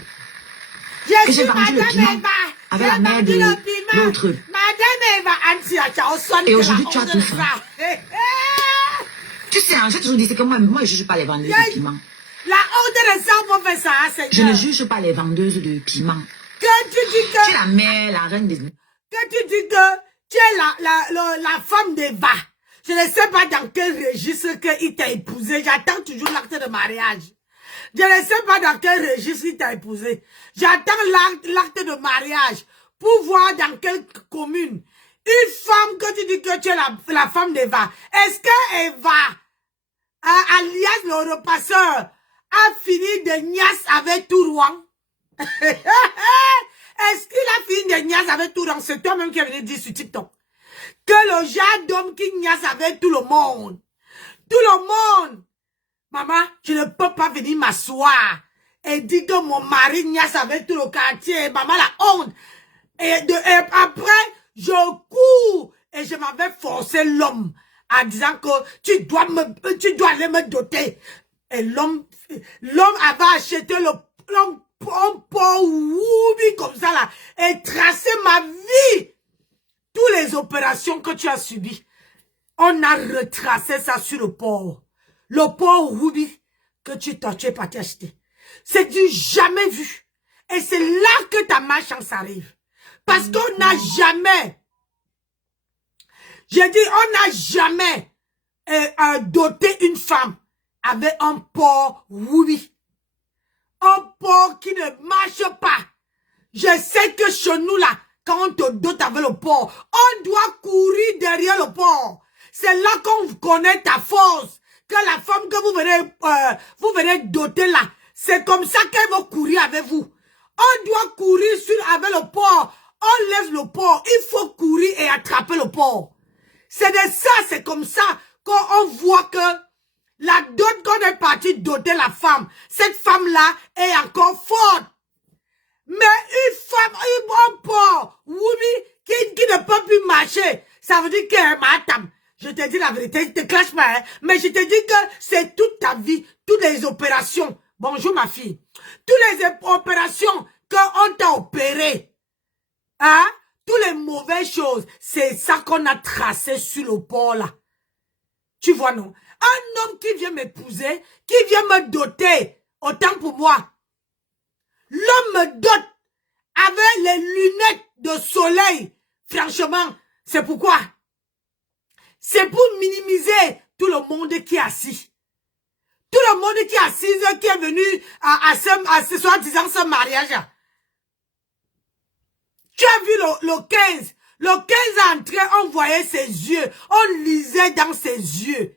Je Que suis j'ai vendu le Madame piment Eva. avec la mère de l'autre. Madame Eva Antia. Et aujourd'hui, tu as tout ça. Tu sais, hein, j'ai toujours dit que moi, je ne juge pas les vendeuses de piment. La honte de ça, on peut faire ça, hein, Seigneur. Je ne juge pas les vendeuses de piment. Que tu dis que... Tu es la mère, la reine des... Que tu dis que tu es la femme d'Eva. Je ne sais pas dans quel registre il t'a épousé. J'attends toujours l'acte de mariage. Je ne sais pas dans quel registre il t'a épousé. J'attends l'acte de mariage pour voir dans quelle commune. Une femme que tu dis que tu es la femme d'Eva. Est-ce que Eva, alias le repasseur, a fini de niasse avec tout Rouen? Est-ce qu'il a fini de niasse avec tout Rouen? C'est toi-même qui est venu dire sur TikTok. Que le genre d'homme qui niasse avec tout le monde. Tout le monde. Maman, je ne peux pas venir m'asseoir et dire que mon mari niasse avec tout le quartier. Maman, la honte. Et après, je cours et je m'avais forcé l'homme en disant que tu dois aller me doter. Et l'homme avait acheté un pot woubi comme ça là et tracé ma vie. Toutes les opérations que tu as subies, on a retracé ça sur le port. Le port woubi que tu es parti acheter. C'est du jamais vu. Et c'est là que ta malchance arrive. Parce qu'on n'a jamais, j'ai dit, on n'a jamais doté une femme avec un port woubi. Un port qui ne marche pas. Je sais que chez nous là, quand on te dote avec le port, on doit courir derrière le port. C'est là qu'on connaît ta force. Que la femme que vous venez doter là, c'est comme ça qu'elle va courir avec vous. On doit courir avec le port. On laisse le port. Il faut courir et attraper le port. C'est de ça, c'est comme ça qu'on voit que la dot qu'on est parti doter la femme, cette femme-là est encore forte. Mais une femme, un port, oui, qui ne peut plus marcher, ça veut dire qu'elle est madame. Je te dis la vérité, je te clash pas, hein, mais je te dis que c'est toute ta vie, toutes les opérations. Bonjour ma fille. Toutes les opérations qu'on t'a opérées, hein, toutes les mauvaises choses, c'est ça qu'on a tracé sur le port là. Tu vois non? Un homme qui vient m'épouser, qui vient me doter, autant pour moi. L'homme me dote avec les lunettes de soleil. Franchement, c'est pourquoi? C'est pour minimiser tout le monde qui est assis. Tout le monde qui est assis, qui est venu à ce soi-disant ce mariage. Tu as vu le 15. Le 15 est entré, on voyait ses yeux. On lisait dans ses yeux.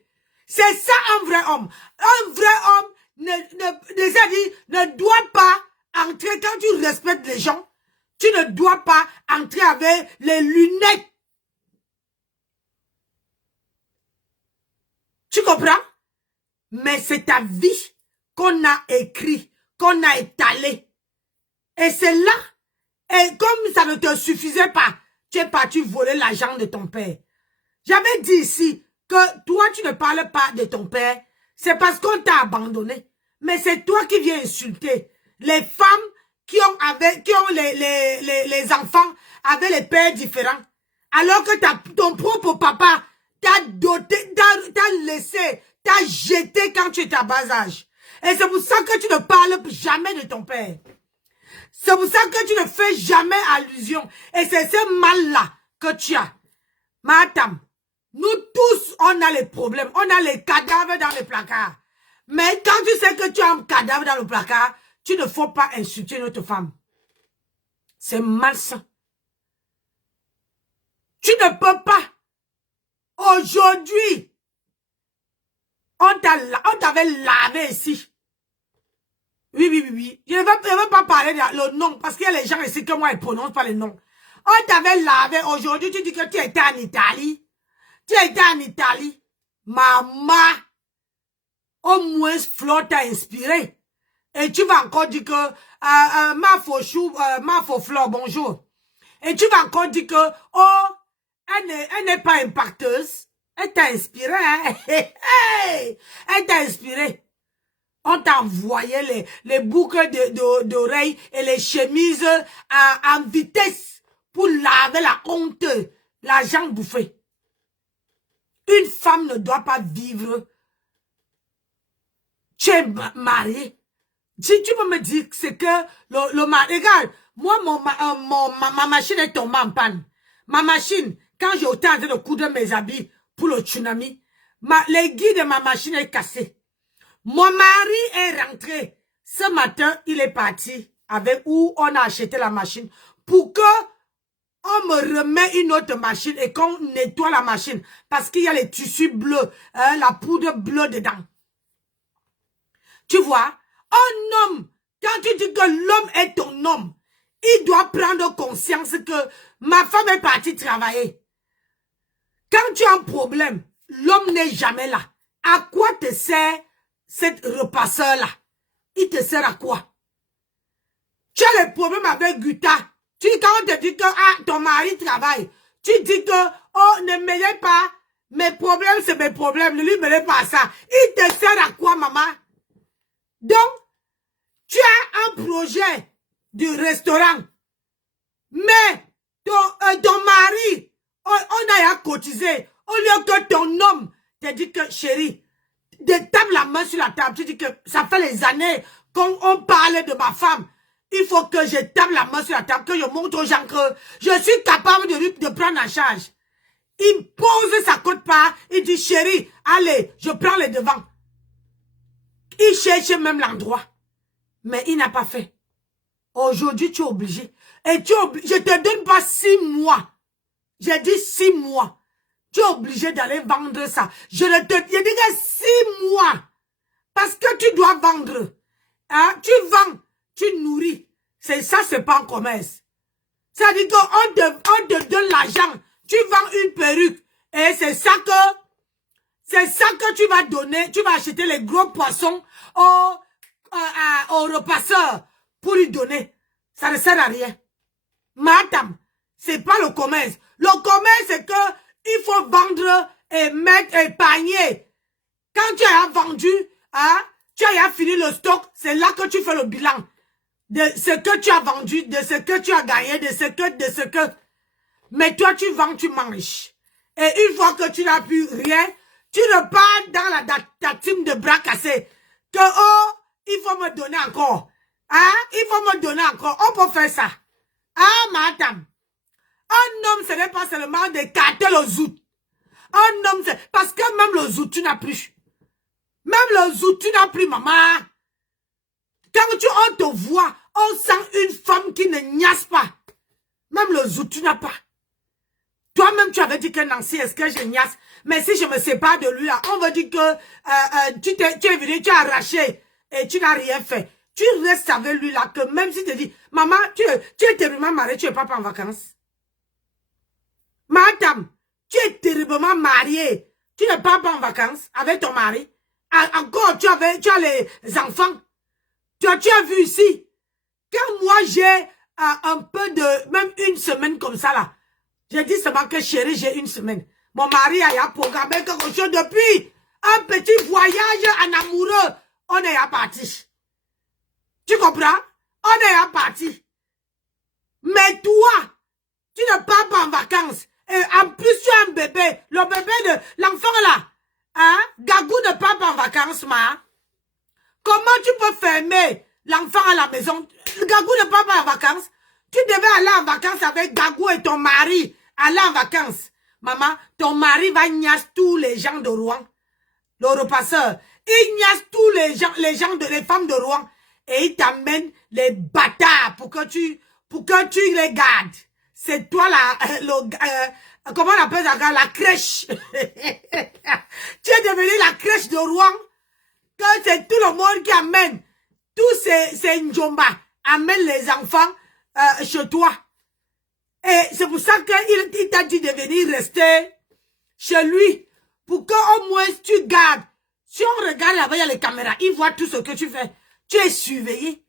C'est ça un vrai homme. Un vrai homme ne doit pas entrer, quand tu respectes les gens, tu ne dois pas entrer avec les lunettes. Tu comprends? Mais c'est ta vie qu'on a écrit, qu'on a étalé. Et c'est là, et comme ça ne te suffisait pas, tu es parti voler l'argent de ton père. J'avais dit ici que toi, tu ne parles pas de ton père, c'est parce qu'on t'a abandonné. Mais c'est toi qui viens insulter les femmes qui ont les enfants avec les pères différents. Alors que ton propre papa t'a doté, t'a laissé, t'a jeté quand tu étais à bas âge. Et c'est pour ça que tu ne parles jamais de ton père. C'est pour ça que tu ne fais jamais allusion. Et c'est ce mal-là que tu as. Madame, nous tous, on a les problèmes. On a les cadavres dans les placards. Mais quand tu sais que tu as un cadavre dans le placard, tu ne faut pas insulter notre femme. C'est malsain. Tu ne peux pas. Aujourd'hui, on t'avait lavé ici. Oui. Je ne veux pas parler de le nom, parce qu'il y a les gens ici que moi, ils ne prononcent pas les noms. On t'avait lavé. Aujourd'hui, tu dis que tu étais en Italie. Tu étais en Italie. Maman, au moins, Flo t'a inspiré. Et tu vas encore dire que, ma faux Flo, bonjour. Et tu vas encore dire que, oh, elle n'est pas impacteuse. Elle t'a inspiré, hein? Elle t'a inspiré. On t'a envoyé les boucles d'oreilles et les chemises en vitesse pour laver la honte, l'argent bouffé. Une femme ne doit pas vivre. Tu es marié. Si tu peux me dire que c'est que le mari, regarde, moi, ma machine est tombée en panne. Ma machine, quand j'ai été en train de coudre mes habits pour le tsunami, l'aiguille de ma machine est cassée. Mon mari est rentré. Ce matin, il est parti avec où on a acheté la machine pour que on me remet une autre machine et qu'on nettoie la machine parce qu'il y a les tissus bleus, la poudre bleue dedans. Tu vois, un homme, quand tu dis que l'homme est ton homme, il doit prendre conscience que ma femme est partie travailler. Quand tu as un problème, l'homme n'est jamais là. À quoi te sert cette repasseur-là? Il te sert à quoi? Tu as les problèmes avec Guta. Quand on te dit que ton mari travaille, tu dis que, oh, ne mêlez pas, mes problèmes, c'est mes problèmes, ne lui mêlez pas ça. Il te sert à quoi, maman? Donc, tu as un projet de restaurant, mais ton mari, on a cotisé, au lieu que ton homme te dit que, chérie, tape la main sur la table, tu dis que ça fait les années qu'on parlait de ma femme. Il faut que je tape la main sur la table, que je montre aux gens que je suis capable de prendre en charge. Il pose sa côte-part, il dit, chérie, allez, je prends les devants. Il cherche même l'endroit. Mais il n'a pas fait. Aujourd'hui, tu es obligé. Et tu es obligé. Je te donne pas 6 mois. J'ai dit 6 mois. Tu es obligé d'aller vendre ça. Je dis que 6 mois. Parce que tu dois vendre. Hein? Tu vends. Tu nourris. C'est ça, c'est pas un commerce. C'est-à-dire qu'on te donne l'argent. Tu vends une perruque. Et c'est ça que tu vas donner. Tu vas acheter les gros poissons au repasseur pour lui donner. Ça ne sert à rien. Madame, c'est pas le commerce. Le commerce, c'est que il faut vendre et mettre et panier. Quand tu as vendu, hein, tu as fini le stock, c'est là que tu fais le bilan de ce que tu as vendu, de ce que tu as gagné, de ce que. Mais toi, tu vends, tu manges. Et une fois que tu n'as plus rien, tu repars dans ta team de bras cassés. Que, oh, il faut me donner encore. Hein? Il faut me donner encore. On peut faire ça. Ah, madame. Un homme, ce n'est pas seulement d'écarter le zout. Un homme, c'est... Parce que même le zout, tu n'as plus. Même le zout, tu n'as plus, maman. Quand on te voit, on sent une femme qui ne niasse pas. Même le zout, tu n'as pas. Toi-même, tu avais dit que Nancy, est-ce que je niasse? Mais si je me sépare de lui, là, on va dire que tu es venu, tu as arraché et tu n'as rien fait. Tu restes avec lui là, que même si tu te dis, maman, tu es terriblement mariée, tu n'es pas en vacances. Madame, tu es terriblement mariée, tu n'es pas en vacances avec ton mari. Encore, tu as les enfants. Tu as vu ici. Quand moi j'ai un peu de, même une semaine comme ça là, j'ai dit seulement que chérie, j'ai une semaine. Mon mari a programmé quelque chose depuis un petit voyage en amoureux. On est à parti. Tu comprends? On est à parti. Mais toi, tu ne pars pas en vacances. Et en plus, tu as un bébé. Le bébé de l'enfant là. Hein? Gagou ne part pas en vacances, ma. Comment tu peux fermer l'enfant à la maison? Gagou ne part pas en vacances. Tu devais aller en vacances avec Gagou et ton mari. Aller en vacances. Maman, ton mari va niasse tous les gens de Rouen. Le repasseur. Il niasse tous les femmes de Rouen. Et il t'amène les bâtards pour que tu les gardes. C'est toi là, comment on appelle ça, la crèche. Tu es devenu la crèche de Rouen. Que c'est tout le monde qui amène. Tous ces Njomba amènent les enfants chez toi. Et c'est pour ça qu'il t'a dit de venir rester chez lui. Pour qu'au moins tu gardes. Si on regarde là-bas, il y a les caméras. Il voit tout ce que tu fais. Tu es surveillé.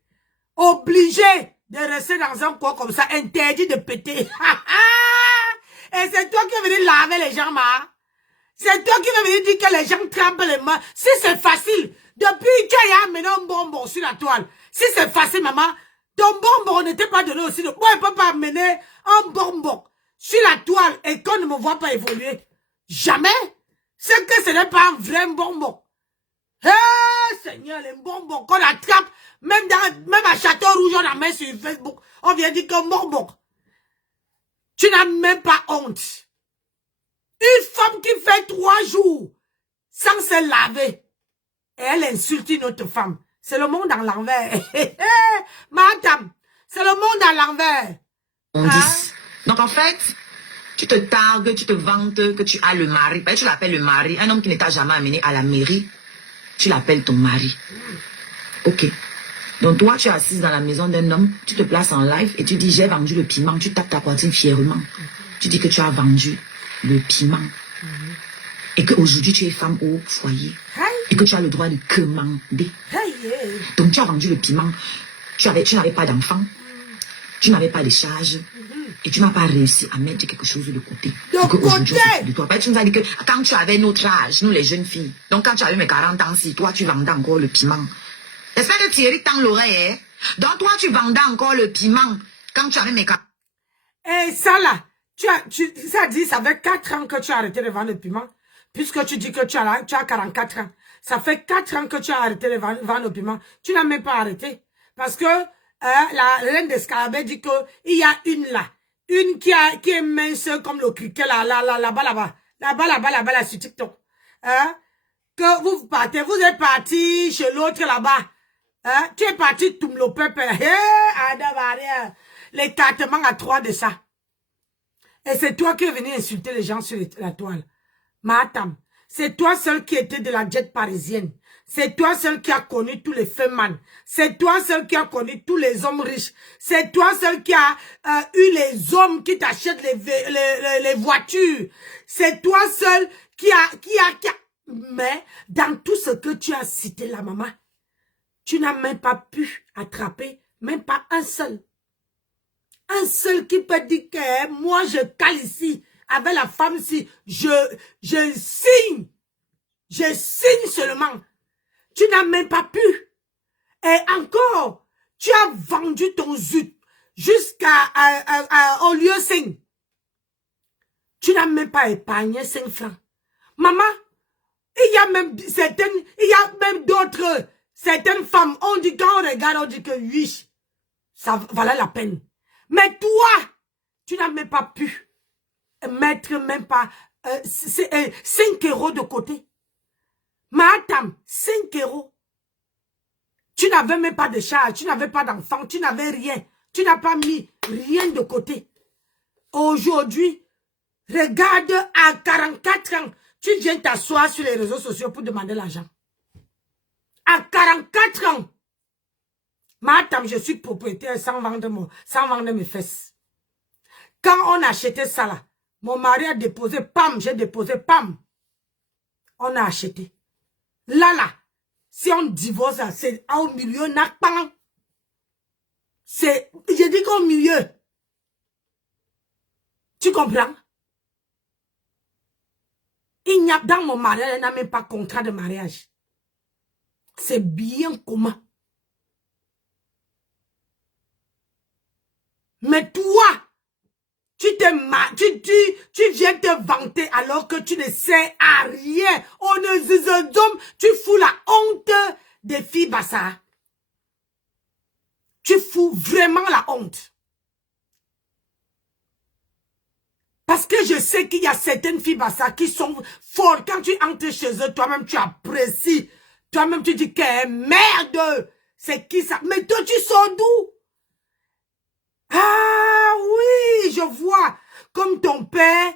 Obligé de rester dans un coin comme ça. Interdit de péter. Et c'est toi qui es venu laver les gens, ma. C'est toi qui es venu dire que les gens trempent les mains. Si c'est facile. Depuis tu as amené un bonbon sur la toile. Si c'est facile, maman. Ton bonbon n'était pas donné aussi. Moi, je ne peux pas amener un bonbon sur la toile et qu'on ne me voit pas évoluer. Jamais. C'est que ce n'est pas un vrai bonbon. Hé, Seigneur, les bonbons qu'on attrape, même à Château Rouge, on a mis sur Facebook, on vient dire que bonbon. Tu n'as même pas honte. Une femme qui fait 3 jours sans se laver, et elle insulte une autre femme. C'est le monde à l'envers. Madame, c'est le monde à l'envers. On dit. Donc en fait, tu te targues, tu te vantes que tu as le mari. Tu l'appelles le mari. Un homme qui ne t'a jamais amené à la mairie, tu l'appelles ton mari. Ok. Donc toi, tu es assise dans la maison d'un homme, tu te places en live et tu dis j'ai vendu le piment. Tu tapes ta poitrine fièrement. Tu dis que tu as vendu le piment. Et qu'aujourd'hui tu es femme au foyer. Et que tu as le droit de commander. Donc tu as vendu le piment. Tu n'avais pas d'enfant. Tu n'avais pas de charge. Et tu n'as pas réussi à mettre quelque chose de côté. De toi. Tu nous as dit que quand tu avais notre âge, nous les jeunes filles, donc quand tu avais mes 40 ans, si toi tu vendais encore le piment. J'espère que Thierry tend l'oreille. Hein? Donc toi tu vendais encore le piment quand tu avais mes 40 ans. Et ça là, ça dit, ça fait 4 ans que tu as arrêté de vendre le piment. Puisque tu dis que tu as 44 ans. Ça fait 4 ans que tu as arrêté de vendre le piment. Tu n'as même pas arrêté. Parce que la reine d'Escarabée dit qu'il y a une là. Une qui est mince comme le criquet là-bas, sur TikTok. Hein? Que vous partez, vous êtes parti chez l'autre là-bas. Hein? Tu es parti tout le peuple. L'écartement à 3 de ça. Et c'est toi qui es venu insulter les gens sur la toile. Madame, c'est toi seul qui était de la jet parisienne. C'est toi seul qui a connu tous les femmes. C'est toi seul qui a connu tous les hommes riches. C'est toi seul qui a eu les hommes qui t'achètent les voitures. C'est toi seul qui a... Mais dans tout ce que tu as cité là, maman, tu n'as même pas pu attraper, même pas un seul. Un seul qui peut dire que moi je cale ici avec la femme ici. Je signe. Je signe seulement. Tu n'as même pas pu. Et encore, tu as vendu ton zut au lieu 5. Tu n'as même pas épargné 5 francs. Maman, il y a même d'autres, certaines femmes, on dit quand on regarde, on dit que oui, ça valait la peine. Mais toi, tu n'as même pas pu mettre même pas 5 € de côté. Madame, 5 €. Tu n'avais même pas de charge, tu n'avais pas d'enfant, tu n'avais rien. Tu n'as pas mis rien de côté. Aujourd'hui, Regarde, à 44 ans, tu viens t'asseoir sur les réseaux sociaux pour demander l'argent. À 44 ans. Madame, je suis propriétaire sans vendre mes fesses. Quand on a acheté ça là, mon mari a déposé, pam, j'ai déposé, pam. On a acheté. Là, si on divorce, c'est au milieu, n'a pas. C'est, je dis qu'au milieu. Tu comprends? Il n'y a, dans mon mariage, il n'y a même pas contrat de mariage. C'est bien commun. Mais toi, tu viens te vanter alors que tu ne sais à rien. On ne tu fous la honte des filles Bassa. Tu fous vraiment la honte. Parce que je sais qu'il y a certaines filles Bassa qui sont fortes. Quand tu entres chez eux, toi-même tu apprécies. Toi-même tu dis qu'elle merde. C'est qui ça? Mais toi tu sors d'où? Ah oui, je vois. Comme ton père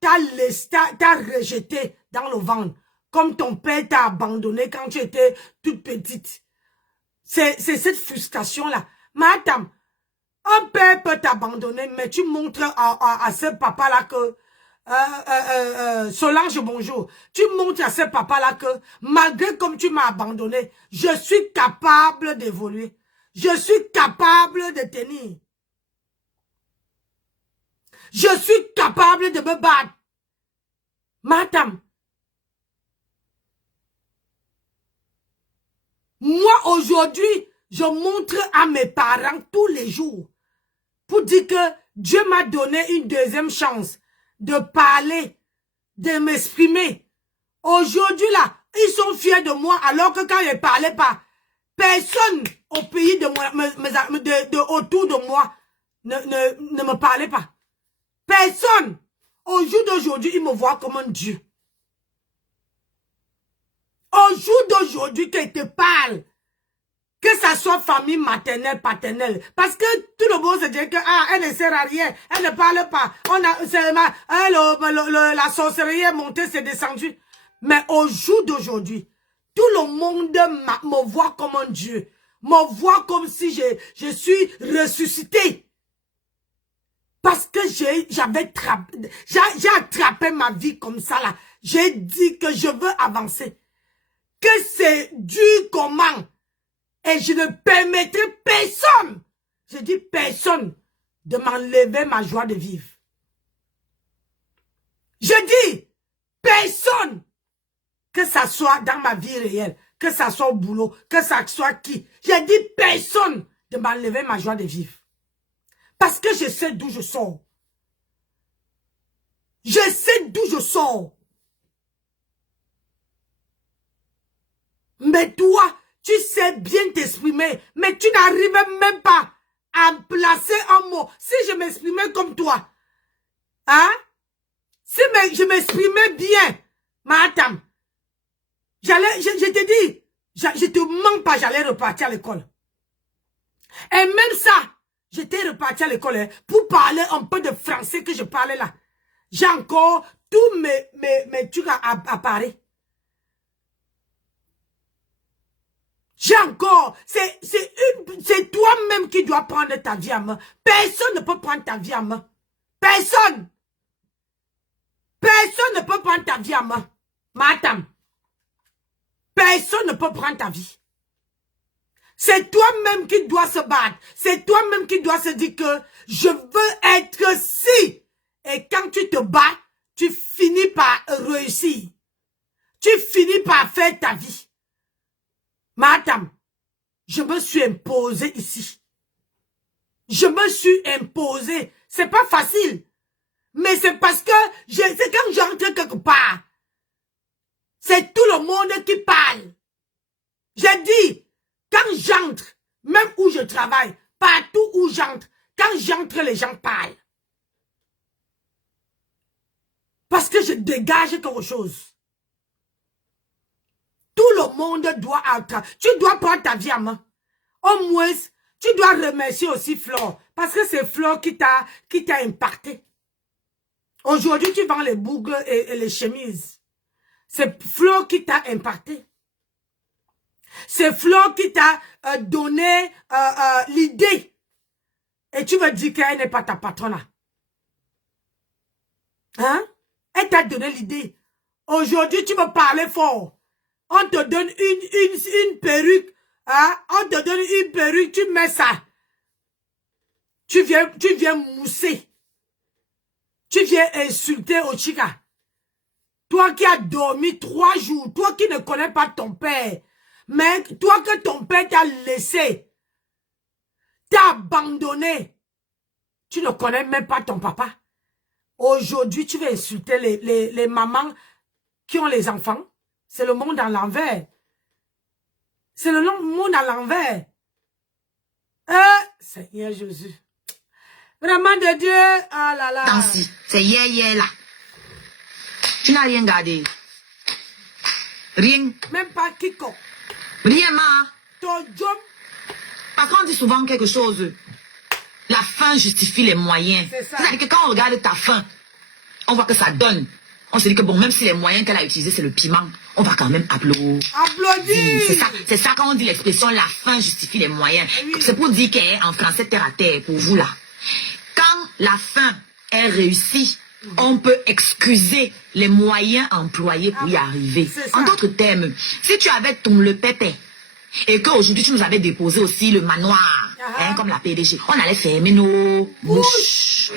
t'a rejeté dans le ventre. Comme ton père t'a abandonné quand tu étais toute petite. C'est cette frustration-là. Madame, un père peut t'abandonner, mais tu montres à ce papa-là que... Solange, bonjour. Tu montres à ce papa-là que, malgré comme tu m'as abandonné, je suis capable d'évoluer. Je suis capable de tenir. Je suis capable de me battre. Madame. Moi, aujourd'hui, je montre à mes parents tous les jours pour dire que Dieu m'a donné une deuxième chance de parler, de m'exprimer. Aujourd'hui, là, ils sont fiers de moi alors que quand je ne parlais pas, personne au pays de moi, autour de moi ne me parlait pas. Personne. Au jour d'aujourd'hui, ils me voient comme un Dieu. Au jour d'aujourd'hui, qu'ils te parlent, que ça soit famille maternelle, paternelle, parce que tout le monde se dit que elle ne sert à rien, elle ne parle pas, la sorcellerie est montée, c'est descendu. Mais au jour d'aujourd'hui, tout le monde me voit comme un Dieu, me voit comme si je suis ressuscité. Parce que j'ai attrapé ma vie comme ça là. J'ai dit que je veux avancer. Que c'est du comment. Et je ne permettrai personne, je dis personne, de m'enlever ma joie de vivre. Je dis personne, que ça soit dans ma vie réelle, que ça soit au boulot, que ça soit qui. Je dis personne de m'enlever ma joie de vivre. Parce que je sais d'où je sors. Je sais d'où je sors. Mais toi, tu sais bien t'exprimer, mais tu n'arrives même pas à placer un mot. Si je m'exprimais comme toi, hein? Si je m'exprimais bien, madame, je te dis, je te mens pas, j'allais repartir à l'école. Et même ça, j'étais reparti à l'école pour parler un peu de français que je parlais là. J'ai encore tous mes trucs à Paris. J'ai encore, c'est toi-même qui dois prendre ta vie en main. Personne ne peut prendre ta vie en main. Personne. Personne ne peut prendre ta vie en main. Madame. Personne ne peut prendre ta vie. C'est toi-même qui dois se battre. C'est toi-même qui dois se dire que je veux être ci. Et quand tu te bats, tu finis par réussir. Tu finis par faire ta vie. Madame, je me suis imposée ici. Je me suis imposée. C'est pas facile. Mais c'est parce que c'est quand j'entre quelque part. C'est tout le monde qui parle. J'ai dit, quand j'entre, même où je travaille, partout où j'entre, quand j'entre, les gens parlent. Parce que je dégage quelque chose. Tout le monde doit être. Tu dois prendre ta vie en main. Au moins, tu dois remercier aussi Flore. Parce que c'est Flore qui t'a impacté. Aujourd'hui, tu vends les boucles et les chemises. C'est Flo qui t'a impacté. C'est Flo qui t'a donné l'idée. Et tu me dis qu'elle n'est pas ta patronne. Hein? Elle t'a donné l'idée. Aujourd'hui, tu me parlais fort. On te donne une perruque. Hein? On te donne une perruque, tu mets ça. Tu viens mousser. Tu viens insulter Ochika. Toi qui as dormi 3 jours. Toi qui ne connais pas ton père. Mais toi que ton père t'a laissé. T'a abandonné. Tu ne connais même pas ton papa. Aujourd'hui, tu veux insulter les mamans qui ont les enfants. C'est le monde à l'envers. C'est le monde à l'envers. Seigneur Jésus. Vraiment de Dieu. Ah là là. Tansi, c'est hier là. Tu n'as rien gardé. Rien. Même pas Kiko. Rien, ma. Ton job. Parce qu'on dit souvent quelque chose. La fin justifie les moyens. C'est ça. C'est-à-dire que quand on regarde ta fin, on voit que ça donne. On se dit que bon, même si les moyens qu'elle a utilisés, c'est le piment, on va quand même applaudir. Applaudis. C'est ça quand on dit l'expression la fin justifie les moyens. Oui. C'est pour dire qu'en français terre à terre, pour vous là. Quand la fin est réussie, on peut excuser les moyens employés pour y arriver. En d'autres termes, si tu avais le pépé, et qu'aujourd'hui tu nous avais déposé aussi le manoir, hein, comme la PDG, on allait fermer nos bouches.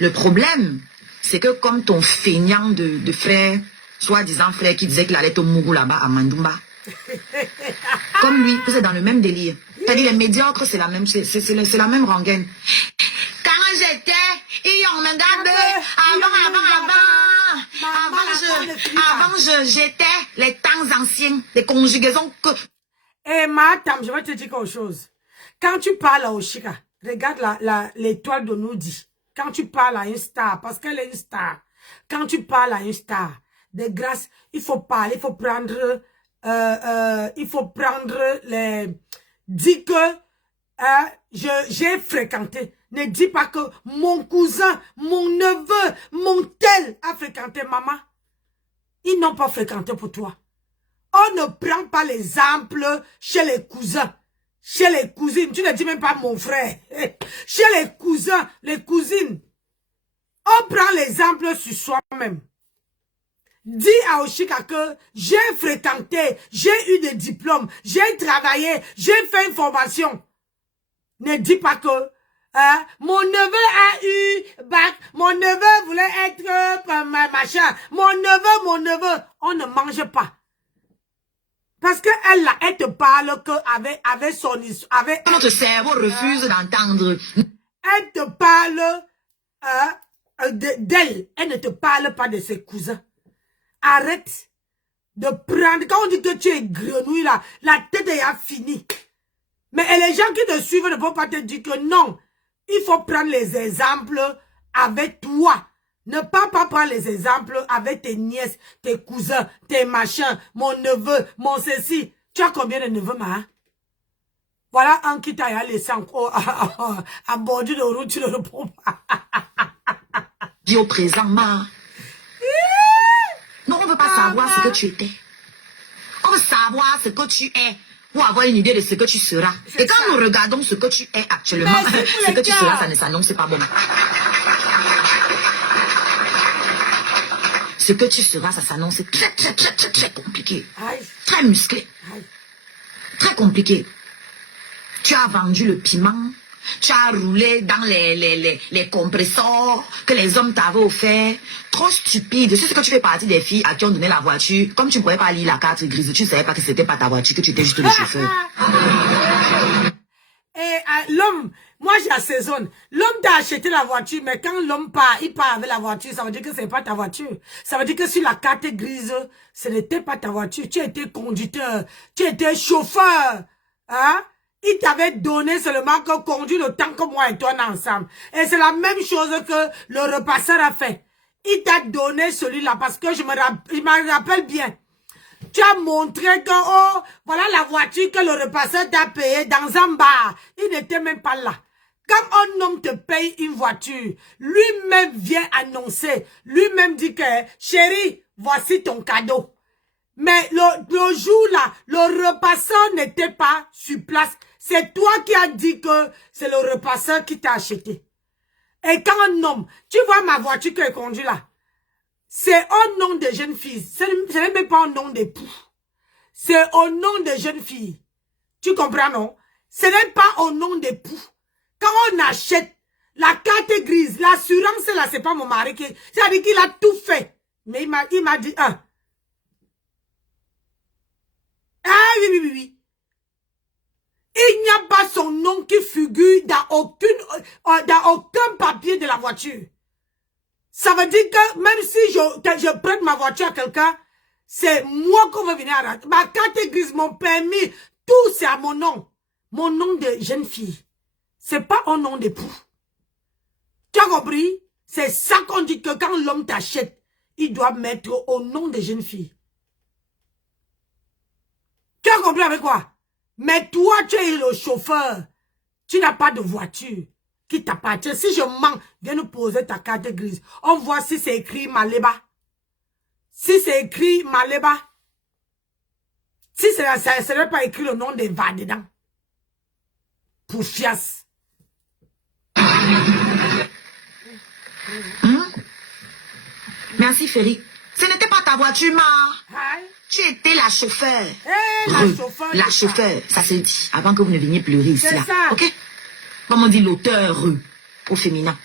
Le problème, c'est que comme ton feignant de frère, soi-disant frère qui disait qu'il allait au Mougou là-bas à Mandoumba, comme lui, vous êtes dans le même délire. C'est-à-dire les médiocres, c'est la même, c'est la même rengaine. Quand j'étais, on me gardait, avant, j'étais les temps anciens, les conjugaisons que... Eh, madame, je vais te dire quelque chose. Quand tu parles à Ochika, regarde l'étoile de Noudi. Quand tu parles à une star, parce qu'elle est une star. Quand tu parles à une star, de grâce, il faut parler, il faut prendre les... Dis que j'ai fréquenté. Ne dis pas que mon cousin, mon neveu, mon tel a fréquenté maman. Ils n'ont pas fréquenté pour toi. On ne prend pas l'exemple chez les cousins, chez les cousines. Tu ne dis même pas mon frère. Chez les cousins, les cousines. On prend l'exemple sur soi-même. Dis à Ochika que j'ai fréquenté, j'ai eu des diplômes, j'ai travaillé, j'ai fait une formation. Ne dis pas que mon neveu a eu bac, mon neveu voulait être machin, mon neveu, on ne mange pas. Parce que elle te parle que avec son histoire, notre cerveau refuse d'entendre. Elle te parle d'elle, elle ne te parle pas de ses cousins. Arrête de prendre, quand on dit que tu es grenouille là, la tête est finie. Mais les gens qui te suivent ne peuvent pas te dire que non. Il faut prendre les exemples avec toi. Ne pas prendre les exemples avec tes nièces, tes cousins, tes machins, mon neveu, mon ceci. Tu as combien de neveux, ma? Voilà un qui t'a laissé à bordure de route, tu ne le prends pas. Dis au présent, ma. Non, on ne veut pas savoir ce que tu étais. On veut savoir ce que tu es. Pour avoir une idée de ce que tu seras. Et quand nous regardons ce que tu es actuellement, ce que tu seras, ça ne s'annonce pas bon. Ce que tu seras, ça s'annonce très compliqué. Très musclé. Très compliqué. Tu as vendu le piment. Tu as roulé dans les compresseurs que les hommes t'avaient offert. Trop stupide. C'est ce que tu fais partie des filles à qui ont donné la voiture. Comme tu ne pouvais pas lire la carte grise, tu ne savais pas que c'était pas ta voiture, que tu étais juste le chauffeur. Et l'homme, moi j'assaisonne. L'homme t'a acheté la voiture, mais quand l'homme part, il part avec la voiture, ça veut dire que c'est pas ta voiture. Ça veut dire que sur la carte grise, ce n'était pas ta voiture. Tu étais conducteur, tu étais chauffeur. Hein? Il t'avait donné seulement que conduire le temps que moi et toi on est ensemble. Et c'est la même chose que le repasseur a fait. Il t'a donné celui-là parce que je me rappelle bien. Tu as montré que, oh, voilà la voiture que le repasseur t'a payé dans un bar. Il n'était même pas là. Quand un homme te paye une voiture, lui-même vient annoncer, lui-même dit que, chérie, voici ton cadeau. Mais le jour là, le repasseur n'était pas sur place. C'est toi qui as dit que c'est le repasseur qui t'a acheté. Et quand un homme, tu vois ma voiture que je conduis là, c'est au nom de jeune fille. Ce n'est même pas au nom d'époux. C'est au nom de jeune fille. Tu comprends, non? Ce n'est pas au nom d'époux. Quand on achète la carte grise, l'assurance là, c'est pas mon mari qui... C'est-à-dire qu'il a tout fait. Mais il m'a dit, ah oui. Il n'y a pas son nom qui figure dans aucun papier de la voiture. Ça veut dire que même si je prête ma voiture à quelqu'un, c'est moi qu'on va venir à ma carte grise, mon permis, tout c'est à mon nom. Mon nom de jeune fille. C'est pas un nom d'époux. Tu as compris? C'est ça qu'on dit que quand l'homme t'achète, il doit mettre au nom de jeune fille. Tu as compris avec quoi? Mais toi, tu es le chauffeur. Tu n'as pas de voiture qui t'appartient. Si je mens, viens nous poser ta carte grise. On voit si c'est écrit Maleba. Si c'est écrit Maleba. Si ça ne serait pas écrit le nom de Va dedans. Pour fias. Merci, Ferry. Ce n'était pas ta voiture, ma. Tu étais la chauffeur. La chauffeur, ça se dit, avant que vous ne veniez pleurer ici. Là. Ça. Ok? Comme on dit l'auteur au féminin.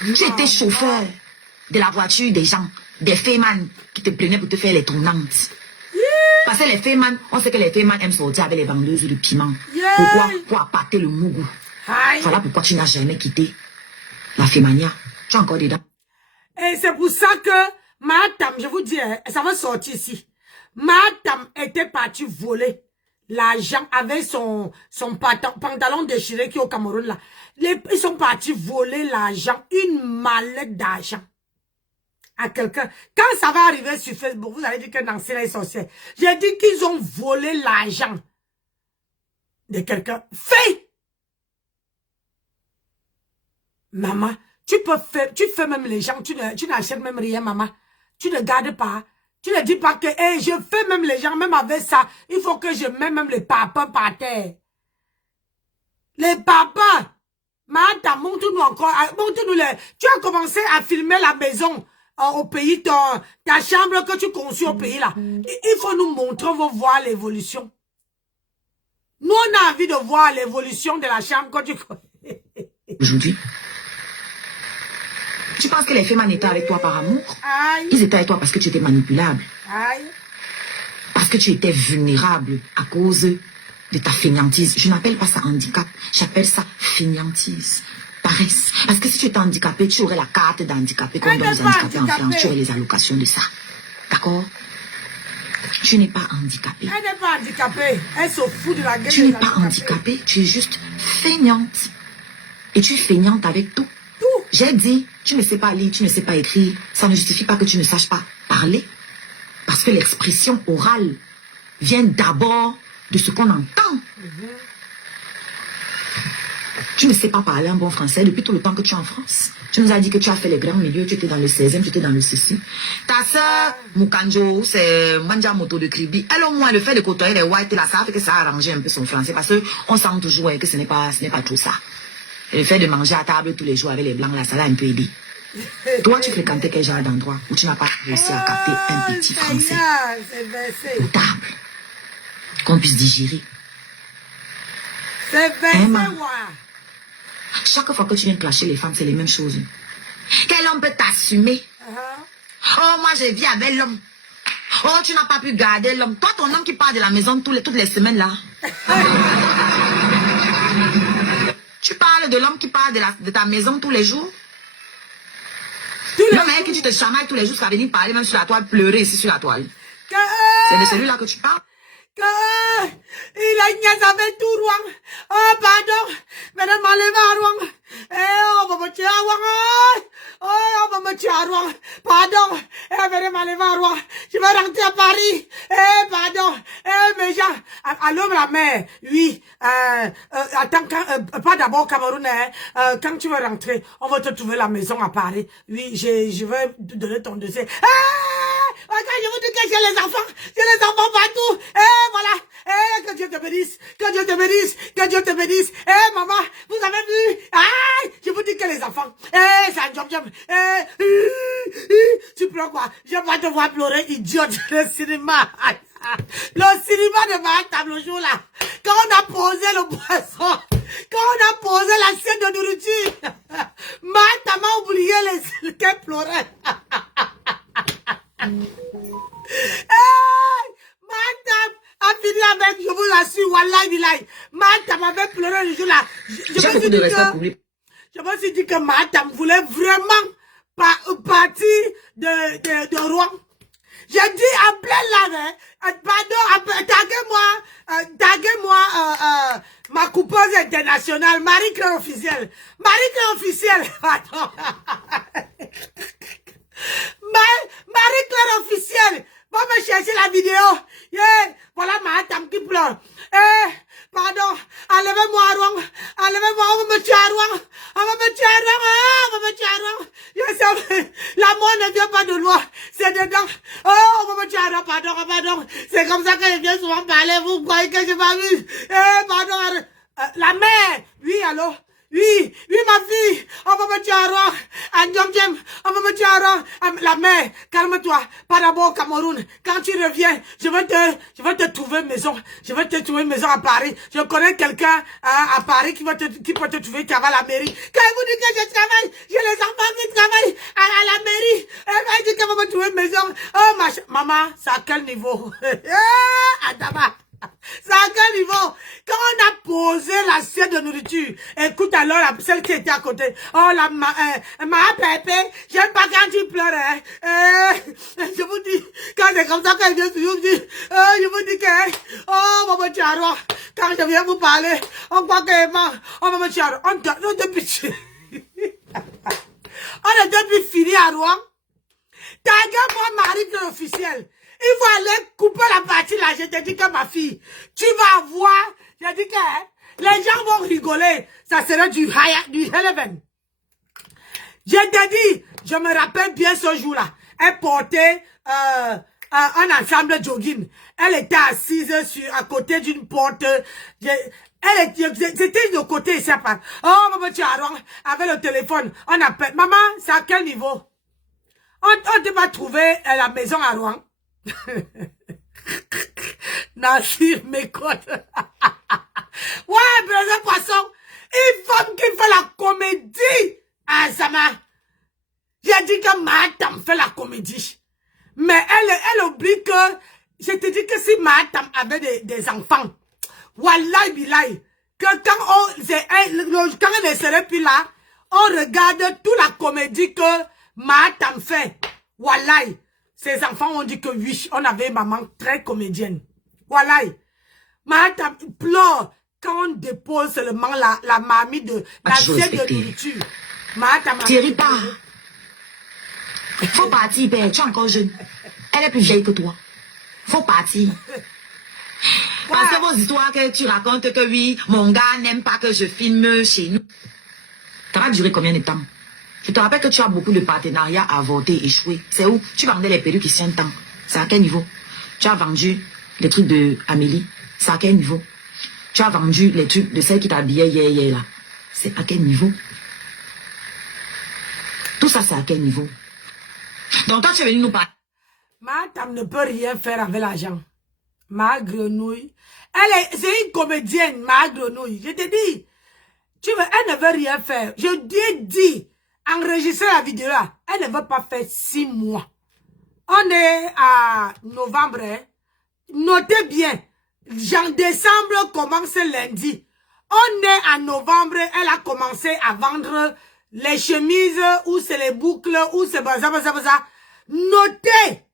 Tu étais chauffeur de la voiture des gens, des fémans qui te prenaient pour te faire les tournantes. Parce que les fémans, on sait que les fémans aiment sortir avec les vendeuses de piment. Pourquoi? Pour appâter le mougou. Voilà pourquoi tu n'as jamais quitté la fémania. Tu es encore dedans. Et c'est pour ça que madame, je vous dis, ça va sortir ici. Madame était partie voler l'argent avec son pantalon déchiré qui est au Cameroun là. Ils sont partis voler l'argent, une mallette d'argent à quelqu'un. Quand ça va arriver sur Facebook, vous allez dire que Nancy là est sorcière. J'ai dit qu'ils ont volé l'argent de quelqu'un. Fais! Maman, tu fais même les gens, tu n'achètes même rien, maman. Tu ne gardes pas. Tu ne dis pas que, je fais même les gens, même avec ça, il faut que je mette même les papas par terre. Les papas, madame, montre-nous encore, montre-nous les... Tu as commencé à filmer la maison au pays, ta chambre que tu conçus au pays là. Il faut nous montrer, on va voir l'évolution. Nous, on a envie de voir l'évolution de la chambre que tu... Aujourd'hui, tu penses que les femmes étaient avec toi par amour? Aïe. Ils étaient avec toi parce que tu étais manipulable. Aïe. Parce que tu étais vulnérable à cause de ta fainéantise. Je n'appelle pas ça handicap, j'appelle ça fainéantise. Paresse. Parce que si tu étais handicapé, tu aurais la carte d'handicapé comme dans les handicapés en France. Tu aurais les allocations de ça. D'accord? Tu n'es pas handicapée. Elle n'est pas handicapée. Elle se fout de la gueule. Tu n'es pas handicapée, tu es juste fainéante. Et tu es fainéante avec tout. J'ai dit, tu ne sais pas lire, tu ne sais pas écrire. Ça ne justifie pas que tu ne saches pas parler. Parce que l'expression orale vient d'abord de ce qu'on entend. Tu ne sais pas parler un bon français depuis tout le temps que tu es en France. Tu nous as dit que tu as fait les grands milieux, tu étais dans le 16e, tu étais dans le ceci. Ta soeur, Mukanjo, c'est Manja Moto de Kribi. Elle au moins, le fait de côtoyer les whites, là, ça fait que ça a arrangé un peu son français. Parce qu'on sent toujours que ce n'est pas tout ça. Et le fait de manger à table tous les jours avec les blancs, là, ça l'a un peu aidé. Toi, tu fréquentais quel genre d'endroit où tu n'as pas réussi à capter un petit français potable qu'on puisse digérer. C'est versé, Chaque fois que tu viens clasher les femmes, c'est les mêmes choses. Quel homme peut t'assumer? Oh, moi, je vis avec l'homme. Oh, tu n'as pas pu garder l'homme. Toi, ton homme qui part de la maison toutes les semaines, là. Tu parles de l'homme qui part de ta maison tous les jours? L'homme avec qui tu te chamailles tous les jours, qui va venir parler même sur la toile, pleurer ici sur la toile. C'est de celui-là que tu parles? Il a niaise avec tout Rouen. Oh, pardon. Madame Maleva Rouen. on va me tuer à Rouen. Oh, on va me tuer à Rouen. Pardon. Venez m'enlever à Rouen. Je vais rentrer à Paris. Pardon. Mes gens. Allô, la mère. Oui. Attends, pas d'abord Cameroun. Quand tu vas rentrer, on va te trouver la maison à Paris. Oui, je vais te donner ton dossier. Je vous dis que j'ai les enfants. J'ai les enfants partout. Voilà. Que Dieu te bénisse. Que Dieu te bénisse. Que Dieu te bénisse. Maman, vous avez vu? Je vous dis que les enfants. C'est un job. Tu pleures quoi? Je vais pas te voir pleurer, idiote. Le cinéma. Le cinéma de Mahatam le jour là. Quand on a posé le poisson. Quand on a posé l'assiette de nourriture. Mahatam a oublié les qu'elle pleurait. Madame a fini avec, je vous l'assure, Wallahi Bilahi. Madame avait pleuré le jour là. Je me suis dit que Madame voulait vraiment partir de Rouen. J'ai dit en plein là, pardon, taguez-moi ma coupeuse internationale, Marie-Claire officielle. Marie-Claire officielle, pardon. Marie-Claire officielle, va me chercher la vidéo. Voilà Mahatam qui pleure. Pardon, enlevez-moi à Rouen. Enlevez-moi, on va me tuer à Rouen. On va me tuer à Rouen. On va me tuer à Rouen. Je sais, la mort ne vient pas de loin. C'est dedans. Oh, on va me tuer à Rouen. Pardon. C'est comme ça que je viens souvent parler. Vous croyez que je m'amuse? Pardon. La mère. Oui, allô? Oui, ma fille, on va me tuer à Rouen. On va me tuer à Rouen. La mère, calme-toi. Pas d'abord au Cameroun. Quand tu reviens, je vais te trouver maison. Je vais te trouver maison à Paris. Je connais quelqu'un à Paris qui peut te trouver qui va à la mairie. Quand il vous dit que je travaille, j'ai les enfants qui travaillent à la mairie. Elle m'a dit qu'elle va me trouver maison. Oh, maman, c'est à quel niveau? Adama. C'est à quel niveau? Quand on a posé l'assiette de nourriture, écoute alors celle qui était à côté. Oh ma pépé, j'aime pas quand tu pleures. Je vous dis, quand c'est comme ça qu'elle vient, je vous dis que, on va me tuer à Rouen. Quand je viens vous parler, on croit on va me tuer à Rouen. On est depuis fini à Rouen. Taguez-moi Marie-Claire officielle. Il faut aller couper la partie là. Je te dis que ma fille, tu vas voir. Je dis que les gens vont rigoler. Ça sera du Eleven. Je te dis, je me rappelle bien ce jour-là. Elle portait un ensemble jogging. Elle était assise à côté d'une porte. C'était de côté ici. Oh, maman, tu as avec le téléphone. On appelle. Maman, c'est à quel niveau? On te va trouver la maison à Rouen. Nassir m'écoute. Ouais, bébé poisson. Une femme qui fait la comédie. Ah, Sama. J'ai dit que Mahatam fait la comédie. Mais elle oublie que, je te dis que si Mahatam avait des enfants, Wallahi billahi, que quand elle ne serait plus là, on regarde toute la comédie que Mahatam fait. Wallahi. Ses enfants ont dit que oui, on avait une maman très comédienne. Voilà. Mahatam pleure quand on dépose seulement la mamie de l'assiette de nourriture. Mahatam. Thierry, pas. Faut partir, père. Tu es encore jeune. Elle est plus vieille que toi. Faut partir. Parce que vos histoires que tu racontes que oui, mon gars n'aime pas que je filme chez nous. Ça va durer combien de temps? Je te rappelle que tu as beaucoup de partenariats avortés, échoués. C'est où? Tu vendais les perruques ici un temps. C'est à quel niveau? Tu as vendu les trucs de Amélie. C'est à quel niveau? Tu as vendu les trucs de celle qui t'habillait hier là. C'est à quel niveau? Tout ça, c'est à quel niveau? Donc toi, tu es venu nous parler. Mahatam ne peut rien faire avec l'argent. Ma grenouille. C'est une comédienne, ma grenouille. Je te dis, elle ne veut rien faire. Je lui ai dit, enregistrer la vidéo là, elle ne veut pas faire 6 mois. On est à novembre. Hein? Notez bien, décembre commence lundi. On est à novembre, elle a commencé à vendre les chemises, ou c'est les boucles, ou c'est ça. Notez.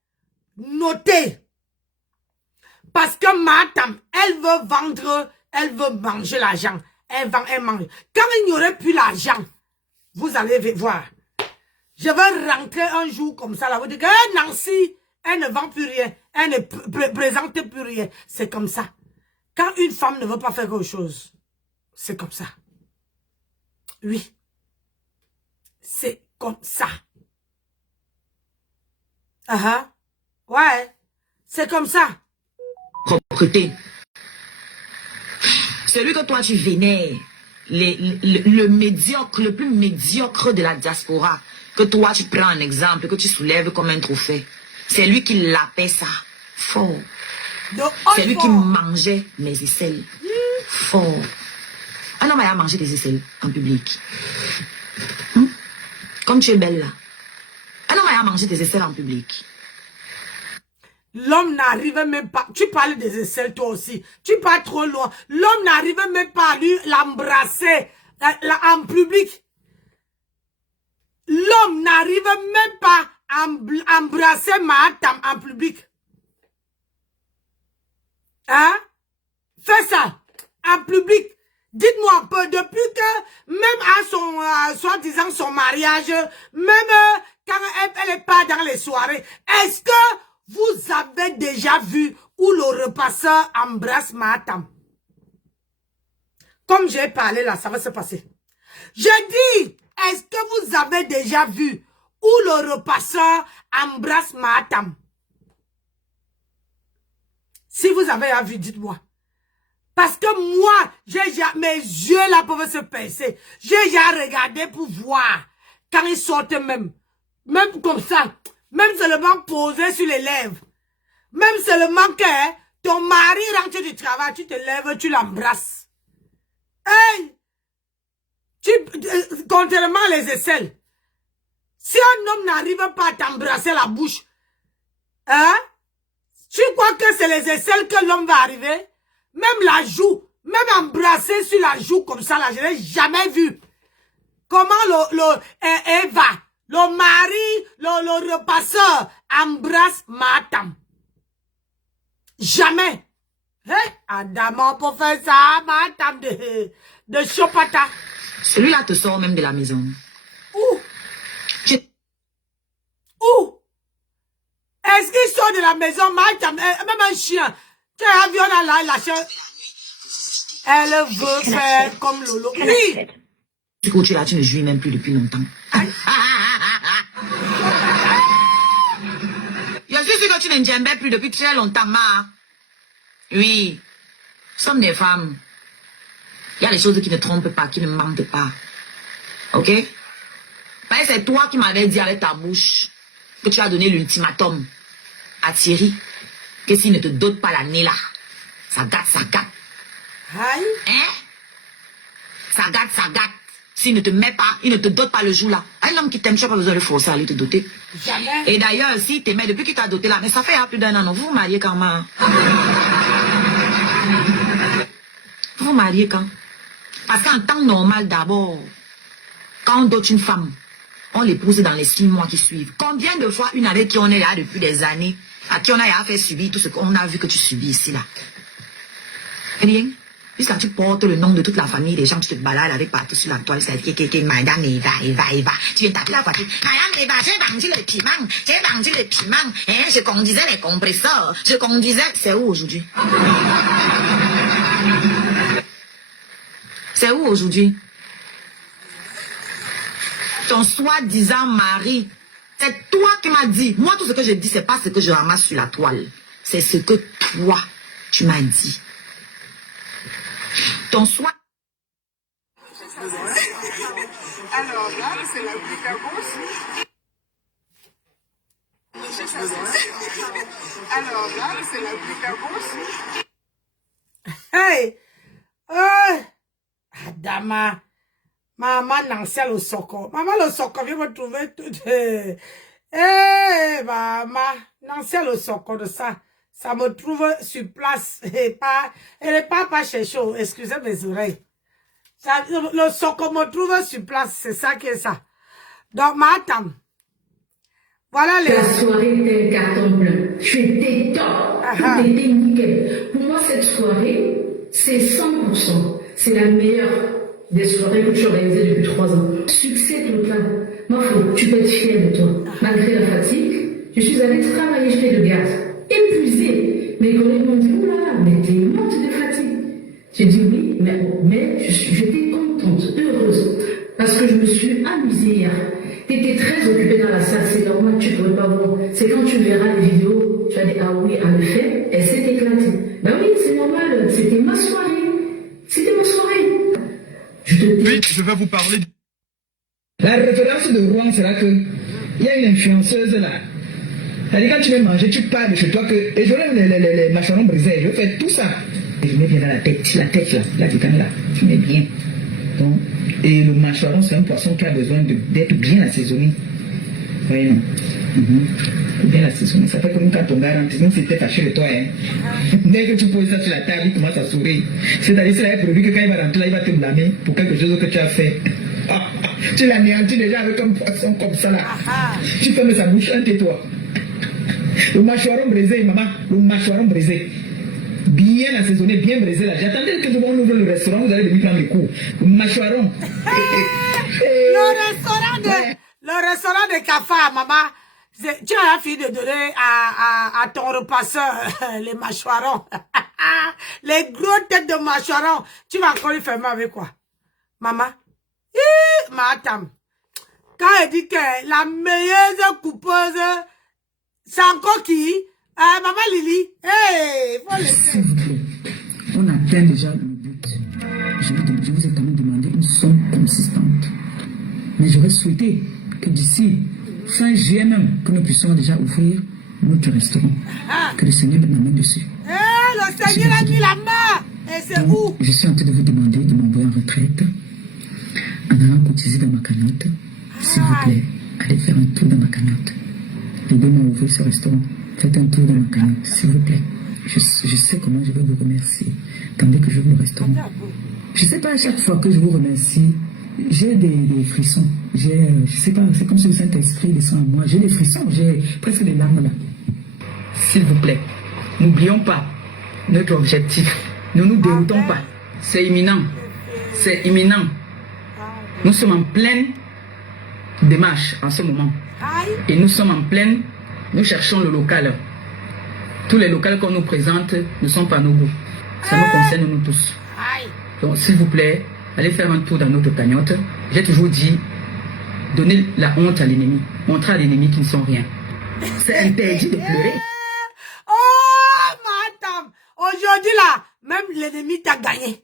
Parce que Mahatam, elle veut vendre, elle veut manger l'argent. elle vend, elle mange. Quand il n'y aurait plus l'argent, vous allez voir. Je vais rentrer un jour comme ça, là, vous dites que Nancy, elle ne vend plus rien, elle ne présente plus rien. C'est comme ça. Quand une femme ne veut pas faire quelque chose, c'est comme ça. Oui. C'est comme ça. Ouais. C'est comme ça. Propreté. Celui que toi tu vénères, le médiocre, le plus médiocre de la diaspora, que toi tu prends un exemple, que tu soulèves comme un trophée, c'est lui qui l'appelle ça. Fort. C'est lui qui mangeait mes aisselles. Fort. Un homme a mangé des aisselles en public. Comme tu es belle là. Un homme a mangé des aisselles en public. L'homme n'arrive même pas. Tu parles des aisselles toi aussi. Tu pars trop loin. L'homme n'arrive même pas à lui l'embrasser en public. L'homme n'arrive même pas à embrasser Mahatam en public. Hein? Fais ça en public. Dites-moi un peu, depuis que, même à son, soi-disant son mariage, même quand elle n'est pas dans les soirées, est-ce que vous avez déjà vu où le repasseur embrasse Mahatam? Comme j'ai parlé là, ça va se passer. Je dis, est-ce que vous avez déjà vu où le repasseur embrasse Mahatam? Si vous avez vu, dites-moi. Parce que moi, mes yeux là peuvent se pincer. J'ai déjà regardé pour voir quand ils sortent même. Même comme ça. Même seulement posé sur les lèvres. Même seulement que ton mari rentre du travail, tu te lèves, tu l'embrasses. Hey! Contrairement à les aisselles. Si un homme n'arrive pas à t'embrasser la bouche, hein? Tu crois que c'est les aisselles que l'homme va arriver? Même la joue, même embrasser sur la joue comme ça, là, je n'ai jamais vu. Comment Eva, le mari, le repasseur embrasse Mahatam. Jamais. Hey, Adamo pour faire ça, Mahatam de Chopata. Celui-là te sort même de la maison. Où? Où? Est-ce qu'il sort de la maison, Mahatam, même un chien? Tu as vu, on a la chien. Elle veut faire comme Lolo. Oui. Du coup, tu là, tu ne jouis même plus depuis longtemps. Je suis sûr que tu ne j'aimais plus depuis très longtemps, ma. Oui. Nous sommes des femmes. Il y a des choses qui ne trompent pas, qui ne mentent pas. Ok? Parce que c'est toi qui m'avais dit avec ta bouche que tu as donné l'ultimatum à Thierry. Que s'il ne te dote pas l'année là, ça gâte, ça gâte. Aïe. Hein? Ça gâte, ça gâte. S'il ne te met pas, il ne te dote pas le jour là. Un homme qui t'aime, tu n'as pas besoin de forcer à aller te doter. Jamais. Et d'ailleurs, s'il t'aimait depuis qu'il t'a doté là, mais ça fait plus d'un an, non, vous vous mariez quand même. Vous vous mariez quand? Parce qu'en temps normal d'abord, quand on dote une femme, on l'épouse dans les 6 mois qui suivent. Combien de fois une avec qui on est là depuis des années, à qui on a fait subir tout ce qu'on a vu que tu subis ici là? Rien. Puisque tu portes le nom de toute la famille des gens, tu te balades avec partout sur la toile, c'est qui Madame Eva. Tu viens taper la voiture. Madame Eva, j'ai vendu le piment, hein, je conduisais les compresseurs, je conduisais. C'est où aujourd'hui? C'est où aujourd'hui? Ton soi-disant mari, c'est toi qui m'as dit. Moi, tout ce que je dis, c'est pas ce que je ramasse sur la toile. C'est ce que toi, tu m'as dit. Ton soi... Alors là, c'est la plus cabousse. Alors là, c'est la plus cabousse. Hey! Adama! Maman Nancy le soko. Maman le soko vient me trouver tout. Eh, maman, Nancy le soko de ça. Ça me trouve sur place. Et pas, elle n'est pas chez chaud. Excusez mes oreilles. Ça, le soko me trouve sur place. C'est ça qui est ça. Donc, Mahatam. Voilà les... La soirée était un carton bleu. Tu étais top. Tout était nickel. Pour moi, cette soirée, c'est 100%. C'est la meilleure des soirées que tu organisées depuis 3 ans. Succès total. Mafo, tu peux être fier de toi. Malgré la fatigue, je suis allée travailler chez le gaz. Épuisée. Mes collègues m'ont dit, oh là là, mais t'es morte de fatigue. J'ai dit oui, mais j'étais contente, heureuse. Parce que je me suis amusée hier. T'étais très occupée dans la salle, c'est normal, tu ne pourrais pas voir. C'est quand tu verras les vidéos, tu vas dire, ah oui, en effet, elle s'est éclatée. Ben oui, c'est normal, c'était ma soirée. C'était ma soirée. Oui, je vais vous parler. La référence de Rouen sera que il y a une influenceuse là. C'est-à-dire quand tu veux manger, tu parles de chez toi que. Et j'aurais les macarons brisés, je fais tout ça. Et je mets bien dans la tête là, la titane là, tu mets bien. Donc, et le mâchoron, c'est un poisson qui a besoin d'être bien assaisonné. Oui, non. Bien assaisonné. Ça fait comme quand ton gars rentre, même si t'es fâché de toi, hein. Dès que tu poses ça sur la table, il commence à sourire. C'est-à-dire, c'est un produit que quand il va rentrer là, il va te blâmer pour quelque chose que tu as fait. Tu l'anéantis déjà avec un poisson comme ça là. Tu fermes sa bouche, tais-toi. Le mâchoron brisé, maman, le mâchoron brisé. Bien assaisonné, bien brisé là. J'attendais que on ouvre le restaurant, vous allez venir prendre le coup. Le mâchoron. Le restaurant de Cafard, maman. Tu as fini de donner à ton repasseur les mâchoirons. Les gros têtes de mâchoirons. Tu vas encore lui fermer avec quoi? Maman? Madame. Quand elle dit que la meilleure coupeuse, c'est encore qui? Maman Lily. Hey, faut S'il vous plaît, on atteint déjà le but. Je vous ai quand même demandé une somme consistante. Mais j'aurais souhaité que d'ici fin juillet même, que nous puissions déjà ouvrir notre restaurant. Que le Seigneur mette la main dessus. Le Seigneur a mis la main. Et c'est où? Je suis en train de vous demander de m'envoyer en retraite en allant cotiser dans ma cagnotte. S'il vous plaît, allez faire un tour dans ma cagnotte. Aidez-moi à ouvrir ce restaurant. Faites un tour dans ma cagnotte, s'il vous plaît. Je sais comment je vais vous remercier. Tandis que j'ouvre le restaurant. Je ne sais pas, à chaque fois que je vous remercie, j'ai des frissons. Je sais pas, c'est comme si le Saint-Esprit descend en moi. J'ai des frissons, j'ai presque des larmes là. S'il vous plaît, n'oublions pas notre objectif. Ne nous déroutons pas. C'est imminent. C'est imminent. Nous sommes en pleine démarche en ce moment. Et nous sommes en pleine... Nous cherchons le local. Tous les locaux qu'on nous présente ne sont pas nos goûts. Ça nous concerne nous tous. Donc s'il vous plaît, allez faire un tour dans notre cagnotte. J'ai toujours dit, donnez la honte à l'ennemi. Montrer à l'ennemi qu'ils ne sont rien. C'est interdit de pleurer. Oh, madame. Aujourd'hui là, même l'ennemi t'a gagné.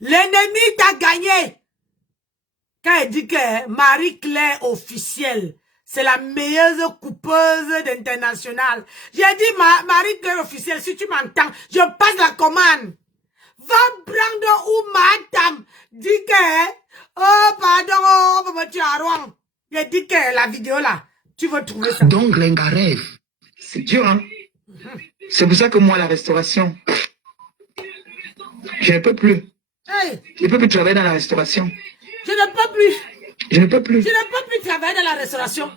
L'ennemi t'a gagné. Quand elle dit que Marie-Claire officielle, c'est la meilleure coupeuse d'international. J'ai dit, Marie-Claire officielle, si tu m'entends, je passe la commande. Va prendre où madame dit que, oh pardon, on va me tuer à Rouen. J'ai dit que la vidéo là, tu veux trouver ça. Donc Glenga rêve. C'est dur, hein. C'est pour ça que moi, la restauration, je ne peux plus. Hey. Je ne peux plus travailler dans la restauration. Je ne peux plus. Je ne peux plus. Je ne peux plus travailler dans la restauration.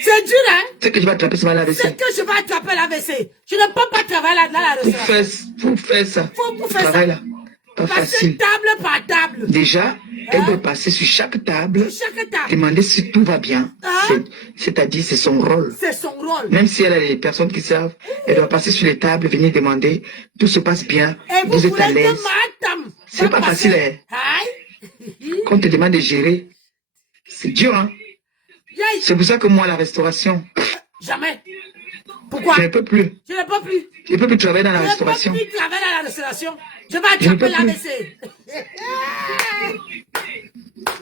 C'est dur, hein? C'est que je vais attraper ça la WC. C'est que je vais attraper la WC. Je ne peux pas travailler dans la restauration. Pour faire ça. Pour faire ça. Là. Pas passer facile. Table par table. Déjà, elle doit passer sur chaque table. Sur chaque table. Demander si tout va bien. C'est-à-dire, c'est son rôle. C'est son rôle. Même si elle a des personnes qui servent, elle doit passer sur les tables, venir demander, tout se passe bien, et vous êtes à l'aise. C'est pas facile, hein. Quand on te demande de gérer, c'est dur, hein. C'est pour ça que moi, la restauration... Jamais. Pourquoi? Je ne peux plus. Je ne peux plus. Je ne peux plus travailler dans la restauration. Je ne peux plus travailler dans la restauration. Je vais attraper la WC.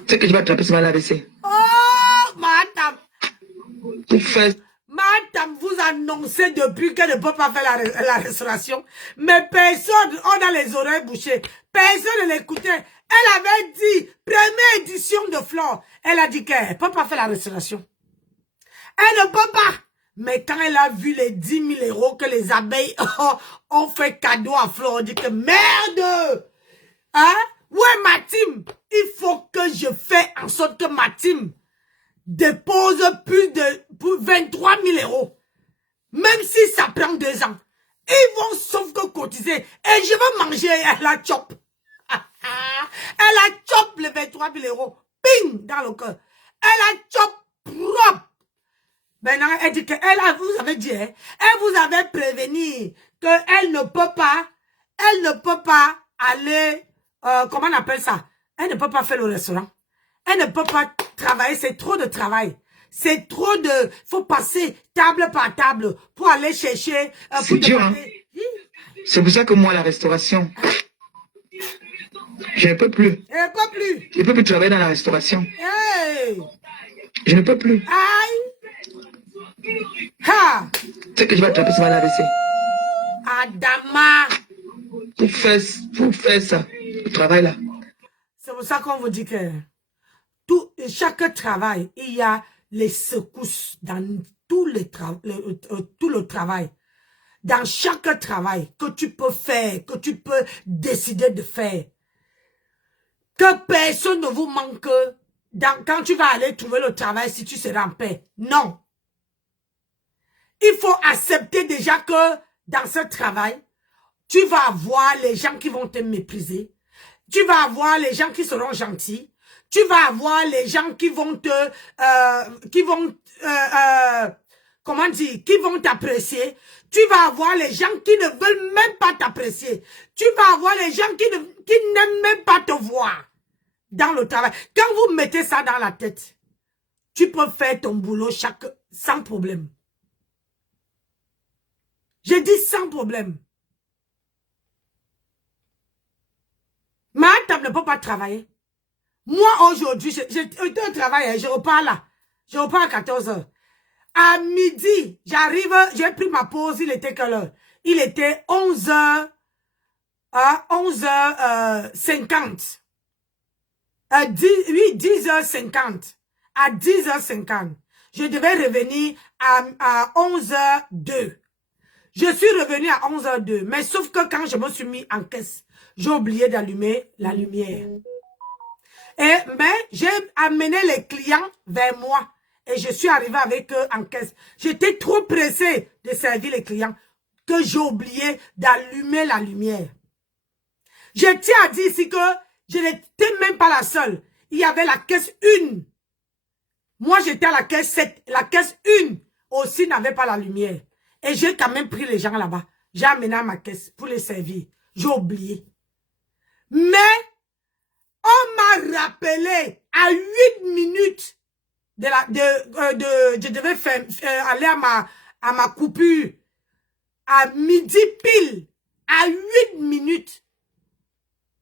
C'est que je vais attraper ça la WC. Oh, madame. Pour faire... Madame, vous annoncez depuis qu'elle ne peut pas faire la restauration. Mais personne, on a les oreilles bouchées. Personne ne l'écoutait. Elle avait dit, première édition de Flore, elle a dit qu'elle ne peut pas faire la restauration. Elle ne peut pas. Mais quand elle a vu les 10 000 euros que les abeilles ont fait cadeau à Flore, on dit que merde. Hein? Ouais, ma team. Il faut que je fasse en sorte que ma team dépose plus de 23 000 euros. Même si ça prend 2 ans. Ils vont sauf que cotiser. Et je vais manger la chop. Elle a chop les 23 000 euros. Ping dans le cœur. Elle a chop propre. Maintenant, elle dit qu'elle vous avez dit, hein, elle vous avait prévenu qu'elle ne peut pas aller, comment on appelle ça? Elle ne peut pas faire le restaurant. Elle ne peut pas travailler, c'est trop de travail. C'est trop de... faut passer table par table pour aller chercher... c'est dur, hein? C'est pour ça que moi, la restauration, je ne peux plus. Je ne peux plus. Je ne peux plus travailler dans la restauration. Hey. Je ne peux plus. Aïe. Ha. C'est que je vais attraper ce mal à laisser. Adama. Pour faire ça, le travail là. C'est pour ça qu'on vous dit que chaque travail, il y a les secousses dans tout le travail. Dans chaque travail que tu peux faire, que tu peux décider de faire. Que personne ne vous manque quand tu vas aller trouver le travail si tu seras en paix. Non. Il faut accepter déjà que dans ce travail, tu vas avoir les gens qui vont te mépriser. Tu vas avoir les gens qui seront gentils. Tu vas avoir les gens qui vont comment dire, qui vont t'apprécier. Tu vas avoir les gens qui ne veulent même pas t'apprécier. Tu vas avoir les gens qui n'aiment même pas te voir dans le travail. Quand vous mettez ça dans la tête, tu peux faire ton boulot sans problème. J'ai dit sans problème. Ma table ne peut pas travailler. Moi, aujourd'hui, j'étais au travail, je repars là. Je repars à 14 h. À midi, j'arrive, j'ai pris ma pause, il était quelle heure? Il était 11 h, 11h50. 10 h 50. À 10 h 50. Je devais revenir à 11 h 02. Je suis revenu à 11 h 02. Mais sauf que quand je me suis mis en caisse, j'ai oublié d'allumer la lumière. Mais j'ai amené les clients vers moi. Et je suis arrivé avec eux en caisse. J'étais trop pressé de servir les clients que j'ai oublié d'allumer la lumière. Je tiens à dire ici que je n'étais même pas la seule. Il y avait la caisse 1. Moi, j'étais à la caisse 7. La caisse 1 aussi n'avait pas la lumière. Et j'ai quand même pris les gens là-bas. J'ai amené à ma caisse pour les servir. J'ai oublié. Mais on m'a rappelé à 8 minutes je devais aller à ma coupure à midi pile, à 8 minutes.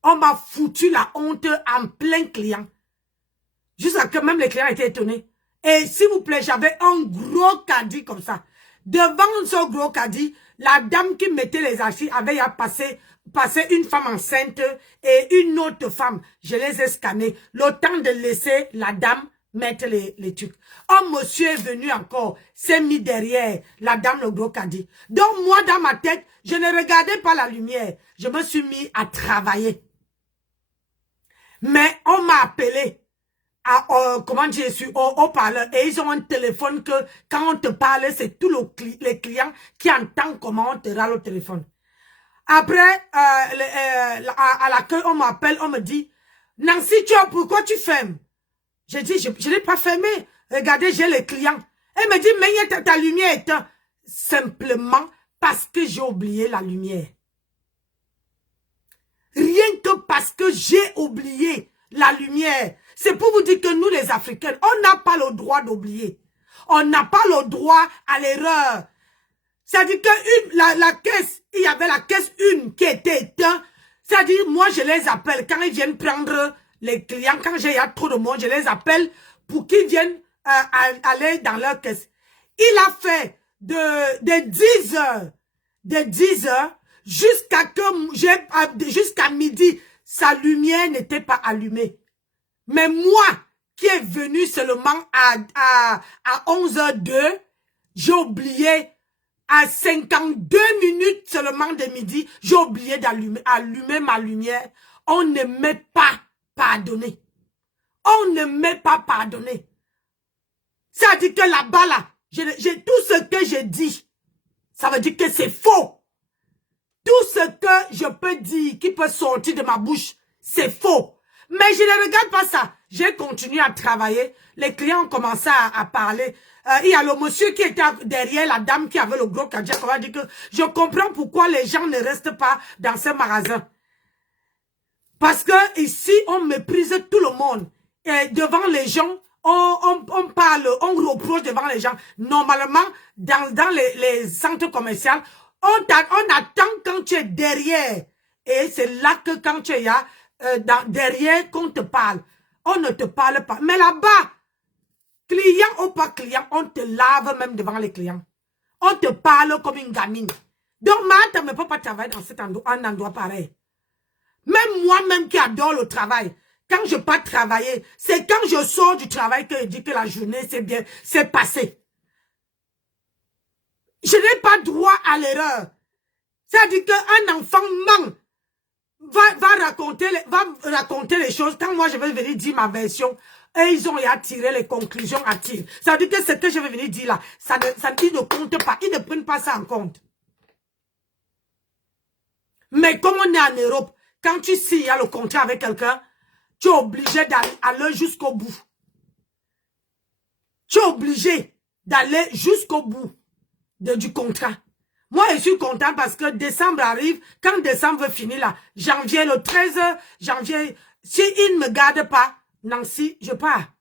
On m'a foutu la honte en plein client. Jusqu'à que même les clients étaient étonnés. Et s'il vous plaît, j'avais un gros caddie comme ça. Devant ce gros caddie, la dame qui mettait les archives avait passé une femme enceinte et une autre femme. Je les ai scannés. Le temps de laisser la dame mettre les trucs. Un monsieur est venu encore, s'est mis derrière la dame, le gros caddie. Donc moi, dans ma tête, je ne regardais pas la lumière. Je me suis mis à travailler. Mais on m'a appelé comment dire, sur haut-parleur, et ils ont un téléphone que quand on te parle, c'est tous les clients qui entendent comment on te râle au téléphone. Après, à l'accueil, on m'appelle, on me dit, Nancy, pourquoi tu fermes? J'ai dit, je n'ai pas fermé. Regardez, j'ai les clients. Elle me dit, mais ta lumière est éteinte. Simplement parce que j'ai oublié la lumière. Rien que parce que j'ai oublié la lumière. C'est pour vous dire que nous, les Africains, on n'a pas le droit d'oublier. On n'a pas le droit à l'erreur. C'est-à-dire que la caisse, il y avait la caisse 1 qui était éteinte. C'est-à-dire, moi, je les appelle quand ils viennent prendre les clients. Quand il y a trop de monde, je les appelle pour qu'ils viennent aller dans leur caisse. Il a fait de 10 heures jusqu'à midi, sa lumière n'était pas allumée. Mais moi, qui est venu seulement à 11 h 02, j'ai oublié à 52 minutes seulement de midi, j'ai oublié d'allumer ma lumière. On ne m'est pas pardonné. On ne m'est pas pardonné. Ça dit que là-bas, là, tout ce que j'ai dit, ça veut dire que c'est faux. tout ce que je peux dire, qui peut sortir de ma bouche, c'est faux. Mais je ne regarde pas ça. J'ai continué à travailler. Les clients ont commencé à parler. Il y a le monsieur qui était derrière la dame qui avait le gros cardiaque. On va dire que je comprends pourquoi les gens ne restent pas dans ce magasin. Parce que ici, on méprise tout le monde. Et devant les gens, on parle, on reproche devant les gens. Normalement, dans les centres commerciaux, on attend quand tu es derrière. Et c'est là que quand tu es là, derrière qu'on te parle. On ne te parle pas. Mais là-bas, client ou pas client, on te lave même devant les clients. On te parle comme une gamine. Donc, Martha ne peut pas travailler dans un endroit pareil. Même moi-même qui adore le travail, quand je pars travailler, c'est quand je sors du travail que je dis que la journée c'est bien, c'est passé. Je n'ai pas droit à l'erreur. C'est-à-dire qu'un enfant ment, va raconter les choses. Quand moi je vais venir dire ma version, et ils ont tiré les conclusions à tirer. Ça veut dire que ce que je vais venir dire là, ils ne comptent pas, ils ne prennent pas ça en compte. Mais comme on est en Europe, quand tu signes le contrat avec quelqu'un, tu es obligé d'aller jusqu'au bout. Tu es obligé d'aller jusqu'au bout du contrat. Moi, je suis content parce que décembre arrive. Quand décembre finit là, janvier, le 13 janvier, si il ne me garde pas, Nancy, je pars.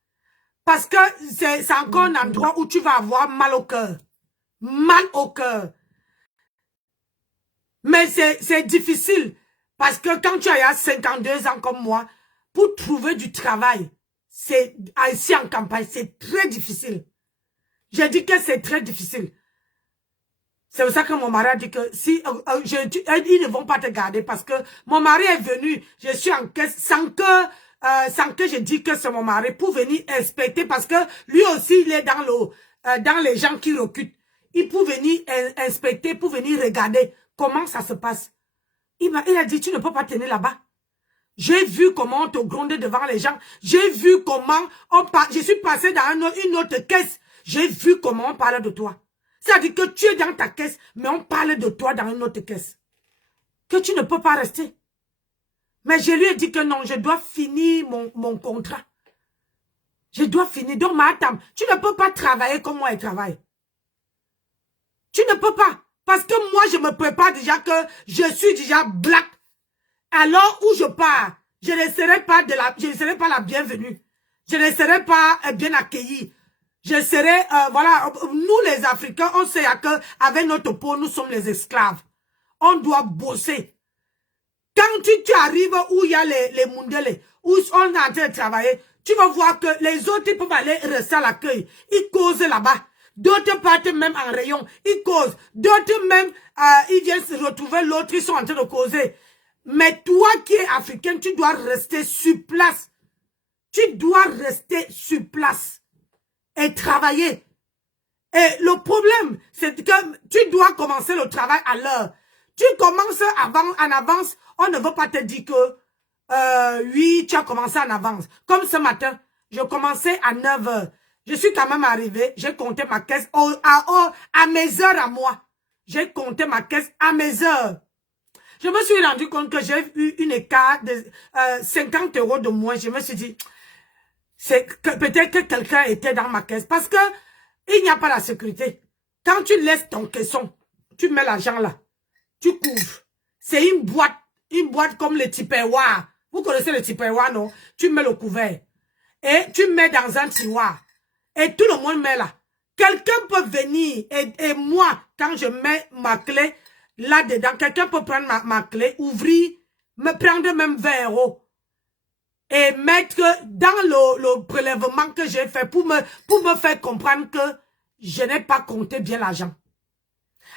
Parce que c'est encore un endroit où tu vas avoir mal au cœur. Mal au cœur. Mais c'est difficile. Parce que quand tu as 52 ans comme moi, pour trouver du travail, c'est ici en campagne, c'est très difficile. J'ai dit que c'est très difficile. C'est pour ça que mon mari a dit que si ils ne vont pas te garder parce que mon mari est venu, je suis en caisse sans que je dise que c'est mon mari pour venir inspecter parce que lui aussi il est dans les gens qui recrutent. Il peut venir inspecter, pour venir regarder comment ça se passe. Il a dit tu ne peux pas tenir là-bas. J'ai vu comment on te grondait devant les gens. J'ai vu comment je suis passé dans une autre caisse. J'ai vu comment on parlait de toi. C'est-à-dire que tu es dans ta caisse, mais on parle de toi dans une autre caisse. Que tu ne peux pas rester. Mais je lui ai dit que non, je dois finir mon contrat. Je dois finir. Donc, madame, tu ne peux pas travailler comme moi je travaille. Tu ne peux pas. Parce que moi, je me prépare déjà que je suis déjà black. Alors où je pars, je ne serai pas la bienvenue. Je ne serai pas bien accueillie. Je serai, voilà, nous les Africains, on sait que avec notre peau, nous sommes les esclaves. On doit bosser. Quand tu arrives où il y a les Mundele, où on est en train de travailler, tu vas voir que les autres ils peuvent aller rester à l'accueil. Ils causent là-bas. D'autres partent même en rayon. Ils causent. D'autres même, ils viennent se retrouver, l'autre, ils sont en train de causer. Mais toi qui es africain, tu dois rester sur place. Tu dois rester sur place. Et travailler. Et le problème, c'est que tu dois commencer le travail à l'heure. Tu commences en avance, on ne veut pas te dire que oui, tu as commencé en avance. Comme ce matin, je commençais à 9 h. Je suis quand même arrivé, j'ai compté ma caisse à mes heures à moi. J'ai compté ma caisse à mes heures. Je me suis rendu compte que j'ai eu une écart de 50 € de moins. Je me suis dit, peut-être que quelqu'un était dans ma caisse. Parce que il n'y a pas la sécurité. Quand tu laisses ton caisson, tu mets l'argent là. Tu couvres. C'est une boîte comme le Tupperware. Vous connaissez le Tupperware, non? Tu mets le couvert. Et tu mets dans un tiroir. Et tout le monde met là. Quelqu'un peut venir et moi, quand je mets ma clé là-dedans, quelqu'un peut prendre ma clé, ouvrir, me prendre même 20 € et mettre dans le prélèvement que j'ai fait pour me faire comprendre que je n'ai pas compté bien l'argent.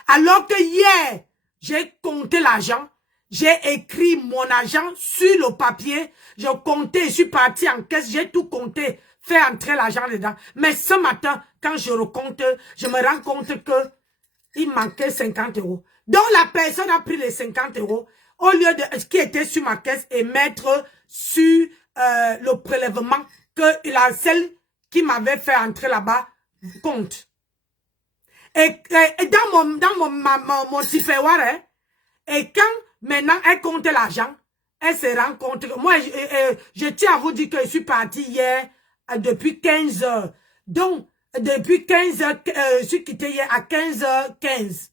Alors que hier, j'ai compté l'argent, j'ai écrit mon argent sur le papier, je comptais, je suis parti en caisse, j'ai tout compté, fait entrer l'argent dedans. Mais ce matin, quand je recompte, je me rends compte que il manquait 50 €. Donc la personne a pris les 50 € au lieu de ce qui était sur ma caisse et mettre sur le prélèvement que celle qui m'avait fait entrer là-bas compte. Et dans mon Tupperware, hein, Et quand maintenant elle compte l'argent, elle se rend compte que moi, je tiens à vous dire que je suis partie hier depuis 15 heures. Donc, depuis 15 heures, je suis quitté hier à 15h15.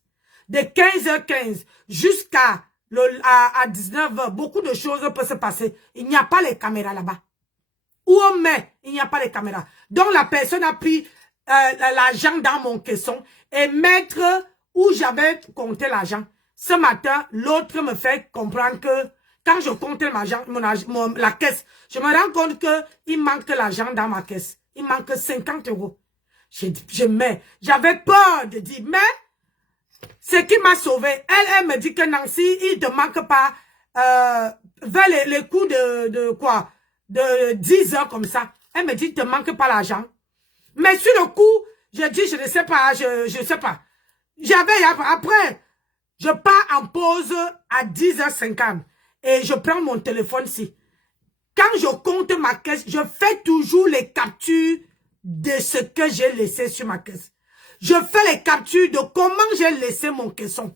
De 15h15 jusqu'à à 19h, beaucoup de choses peuvent se passer. Il n'y a pas les caméras là-bas. Où on met, il n'y a pas les caméras. Donc, la personne a pris l'argent dans mon caisson et mettre où j'avais compté l'argent. Ce matin, l'autre me fait comprendre que quand je compte l'argent, la caisse, je me rends compte qu'il manque l'argent dans ma caisse. Il manque 50 euros. J'avais peur de dire, mais ce qui m'a sauvé, elle me dit que Nancy, il ne te manque pas vers les coups de quoi? De 10 heures comme ça. Elle me dit, il ne te manque pas l'argent. Mais sur le coup, je dis, je ne sais pas, je ne sais pas. Après, je pars en pause à 10h50 et je prends mon téléphone ici. Quand je compte ma caisse, je fais toujours les captures de ce que j'ai laissé sur ma caisse. Je fais les captures de comment j'ai laissé mon caisson.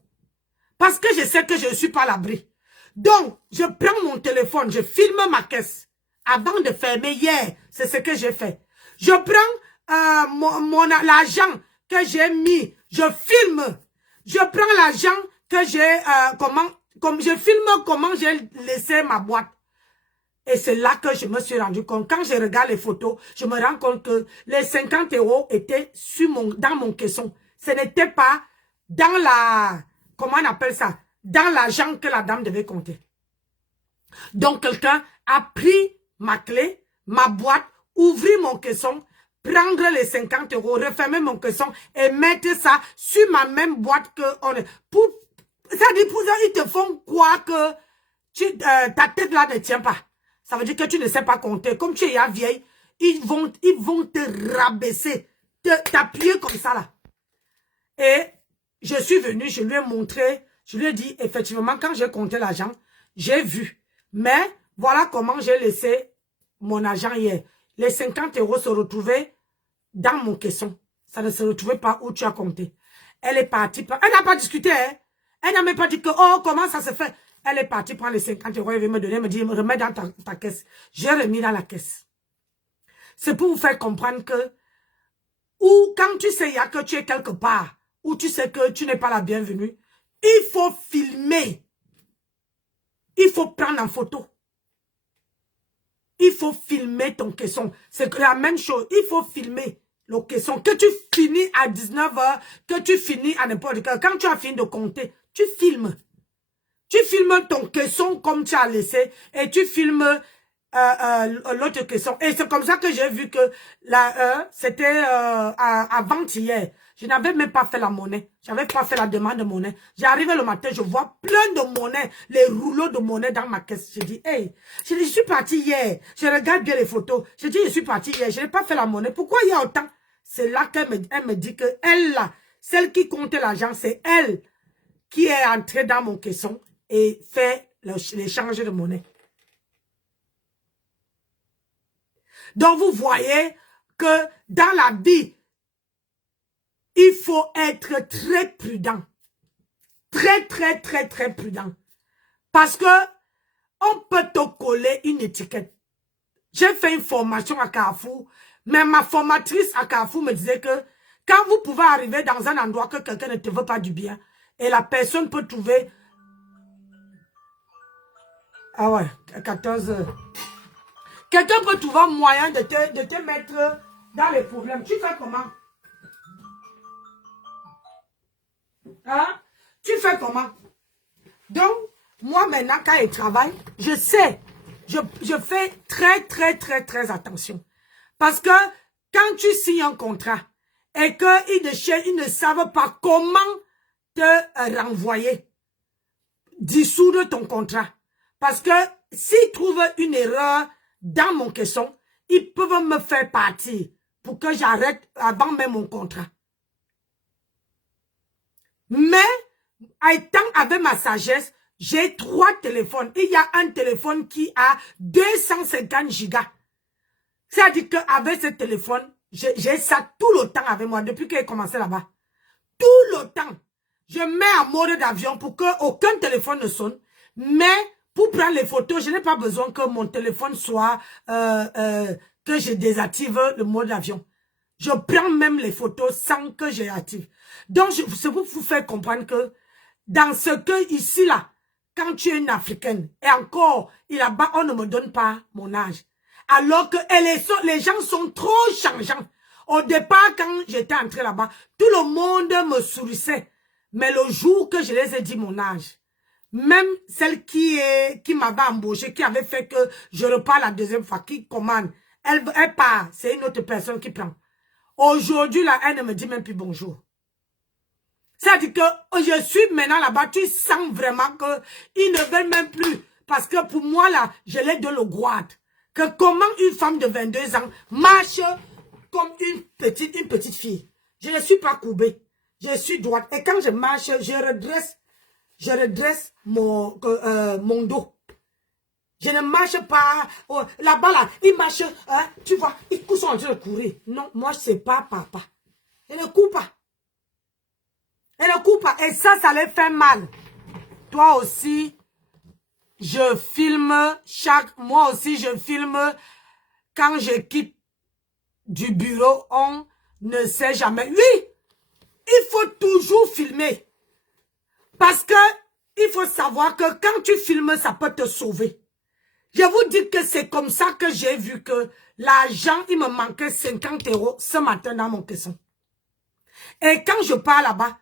Parce que je sais que je ne suis pas à l'abri. Donc, je prends mon téléphone, je filme ma caisse. Avant de fermer hier, c'est ce que j'ai fait. Je prends l'argent que j'ai mis, je filme. Je prends l'argent que j'ai, je filme comment j'ai laissé ma boîte. Et c'est là que je me suis rendu compte. Quand je regarde les photos, je me rends compte que les 50 euros étaient dans mon caisson. Ce n'était pas dans comment on appelle ça? Dans l'argent que la dame devait compter. Donc quelqu'un a pris ma clé, ma boîte, ouvrir mon caisson, prendre les 50 euros, refermer mon caisson et mettre ça sur ma même boîte que on est. Ça dit pour ça, ils te font croire que ta tête là ne tient pas. Ça veut dire que tu ne sais pas compter. Comme tu es vieille, ils vont te rabaisser, t'appuyer comme ça là. Et je suis venue, je lui ai montré, je lui ai dit, effectivement, quand j'ai compté l'argent, j'ai vu. Mais voilà comment j'ai laissé mon argent hier. Les 50 euros se retrouvaient dans mon caisson. Ça ne se retrouvait pas où tu as compté. Elle est partie. Elle n'a pas discuté. Hein? Elle n'a même pas dit que, oh, comment ça se fait? Elle est partie prendre les 50 euros. Elle veut me donner, me dire, remets dans ta caisse. J'ai remis dans la caisse. C'est pour vous faire comprendre que, ou quand tu sais que tu es quelque part, ou tu sais que tu n'es pas la bienvenue, il faut filmer. Il faut prendre en photo. Il faut filmer ton caisson. C'est la même chose. Il faut filmer le caisson. Que tu finis à 19h, que tu finis à n'importe quel. Quand tu as fini de compter, tu filmes. Tu filmes ton caisson comme tu as laissé et tu filmes l'autre caisson. Et c'est comme ça que j'ai vu que c'était avant-hier. Je n'avais même pas fait la monnaie. Je n'avais pas fait la demande de monnaie. J'arrive le matin, je vois plein de monnaie, les rouleaux de monnaie dans ma caisse. Je dis, hey, je suis partie hier. Je regarde bien les photos. Je dis, je suis partie hier. Je n'ai pas fait la monnaie. Pourquoi il y a autant? C'est là qu'elle me dit que elle, là, celle qui compte l'argent, c'est elle qui est entrée dans mon caisson et fait l'échange de monnaie. Donc, vous voyez que dans la vie, il faut être très prudent. Très, très, très, très prudent. Parce que on peut te coller une étiquette. J'ai fait une formation à Carrefour, mais ma formatrice à Carrefour me disait que quand vous pouvez arriver dans un endroit que quelqu'un ne te veut pas du bien, et la personne peut trouver... Ah ouais, 14 heures. Quelqu'un peut trouver un moyen de te mettre dans les problèmes. Tu fais comment? Hein? Tu fais comment? Donc, moi maintenant, quand je travaille, je sais, je fais très, très, très, très attention. Parce que quand tu signes un contrat et qu'ils ne savent pas comment te renvoyer, dissoudre ton contrat. Parce que s'ils trouvent une erreur dans mon caisson, ils peuvent me faire partir pour que j'arrête avant même mon contrat. Mais, étant avec ma sagesse, j'ai 3 téléphones. Il y a un téléphone qui a 250 gigas. C'est-à-dire qu'avec ce téléphone, j'ai ça tout le temps avec moi, depuis que j'ai commencé là-bas. Tout le temps. je mets en mode d'avion pour que aucun téléphone ne sonne. Mais pour prendre les photos, je n'ai pas besoin que mon téléphone soit, que je désactive le mode d'avion. Je prends même les photos sans que je active. Donc, c'est pour vous faire comprendre que dans ce que ici, là, quand tu es une Africaine, et encore, là-bas, on ne me donne pas mon âge. Alors que les gens sont trop changeants. Au départ, quand j'étais entrée là-bas, tout le monde me sourissait. Mais le jour que je les ai dit mon âge, même celle qui m'avait embauché, qui avait fait que je repars la deuxième fois, qui commande, elle part, c'est une autre personne qui prend. Aujourd'hui, là, elle ne me dit même plus bonjour. C'est-à-dire que je suis maintenant là-bas, tu sens vraiment qu'ils ne veulent même plus. Parce que pour moi, là, je l'ai de le droit. Que comment une femme de 22 ans marche comme une petite fille. Je ne suis pas courbée. Je suis droite. Et quand je marche, je redresse mon dos. Je ne marche pas. Oh, là-bas, là, il marche. Hein, tu vois, ils sont en train de courir. Non, moi, je ne sais pas, papa. Je ne cours pas. Je ne cours pas. Et ça les fait mal. Toi aussi, je filme moi aussi, je filme quand je quitte du bureau, on ne sait jamais. Oui, il faut toujours filmer. Parce que il faut savoir que quand tu filmes, ça peut te sauver. Je vous dis que c'est comme ça que j'ai vu que l'argent, il me manquait 50 € ce matin dans mon caisson. Et quand je pars là-bas,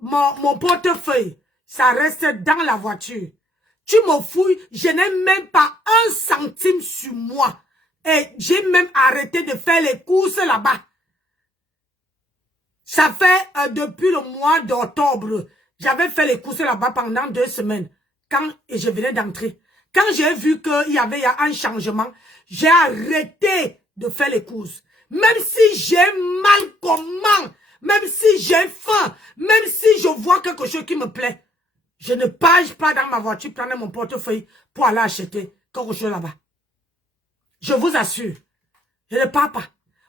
mon portefeuille, ça reste dans la voiture. Tu me fouilles, je n'ai même pas 1 centime sur moi. Et j'ai même arrêté de faire les courses là-bas. Ça fait depuis le mois d'octobre. J'avais fait les courses là-bas pendant 2 semaines. Quand je venais d'entrer. Quand j'ai vu qu'il y avait un changement, j'ai arrêté de faire les courses. Même si j'ai mal comment, même si j'ai faim, même si je vois quelque chose qui me plaît, je ne page pas dans ma voiture, prendre mon portefeuille pour aller acheter quelque chose là-bas. Je vous assure, je ne pars pas.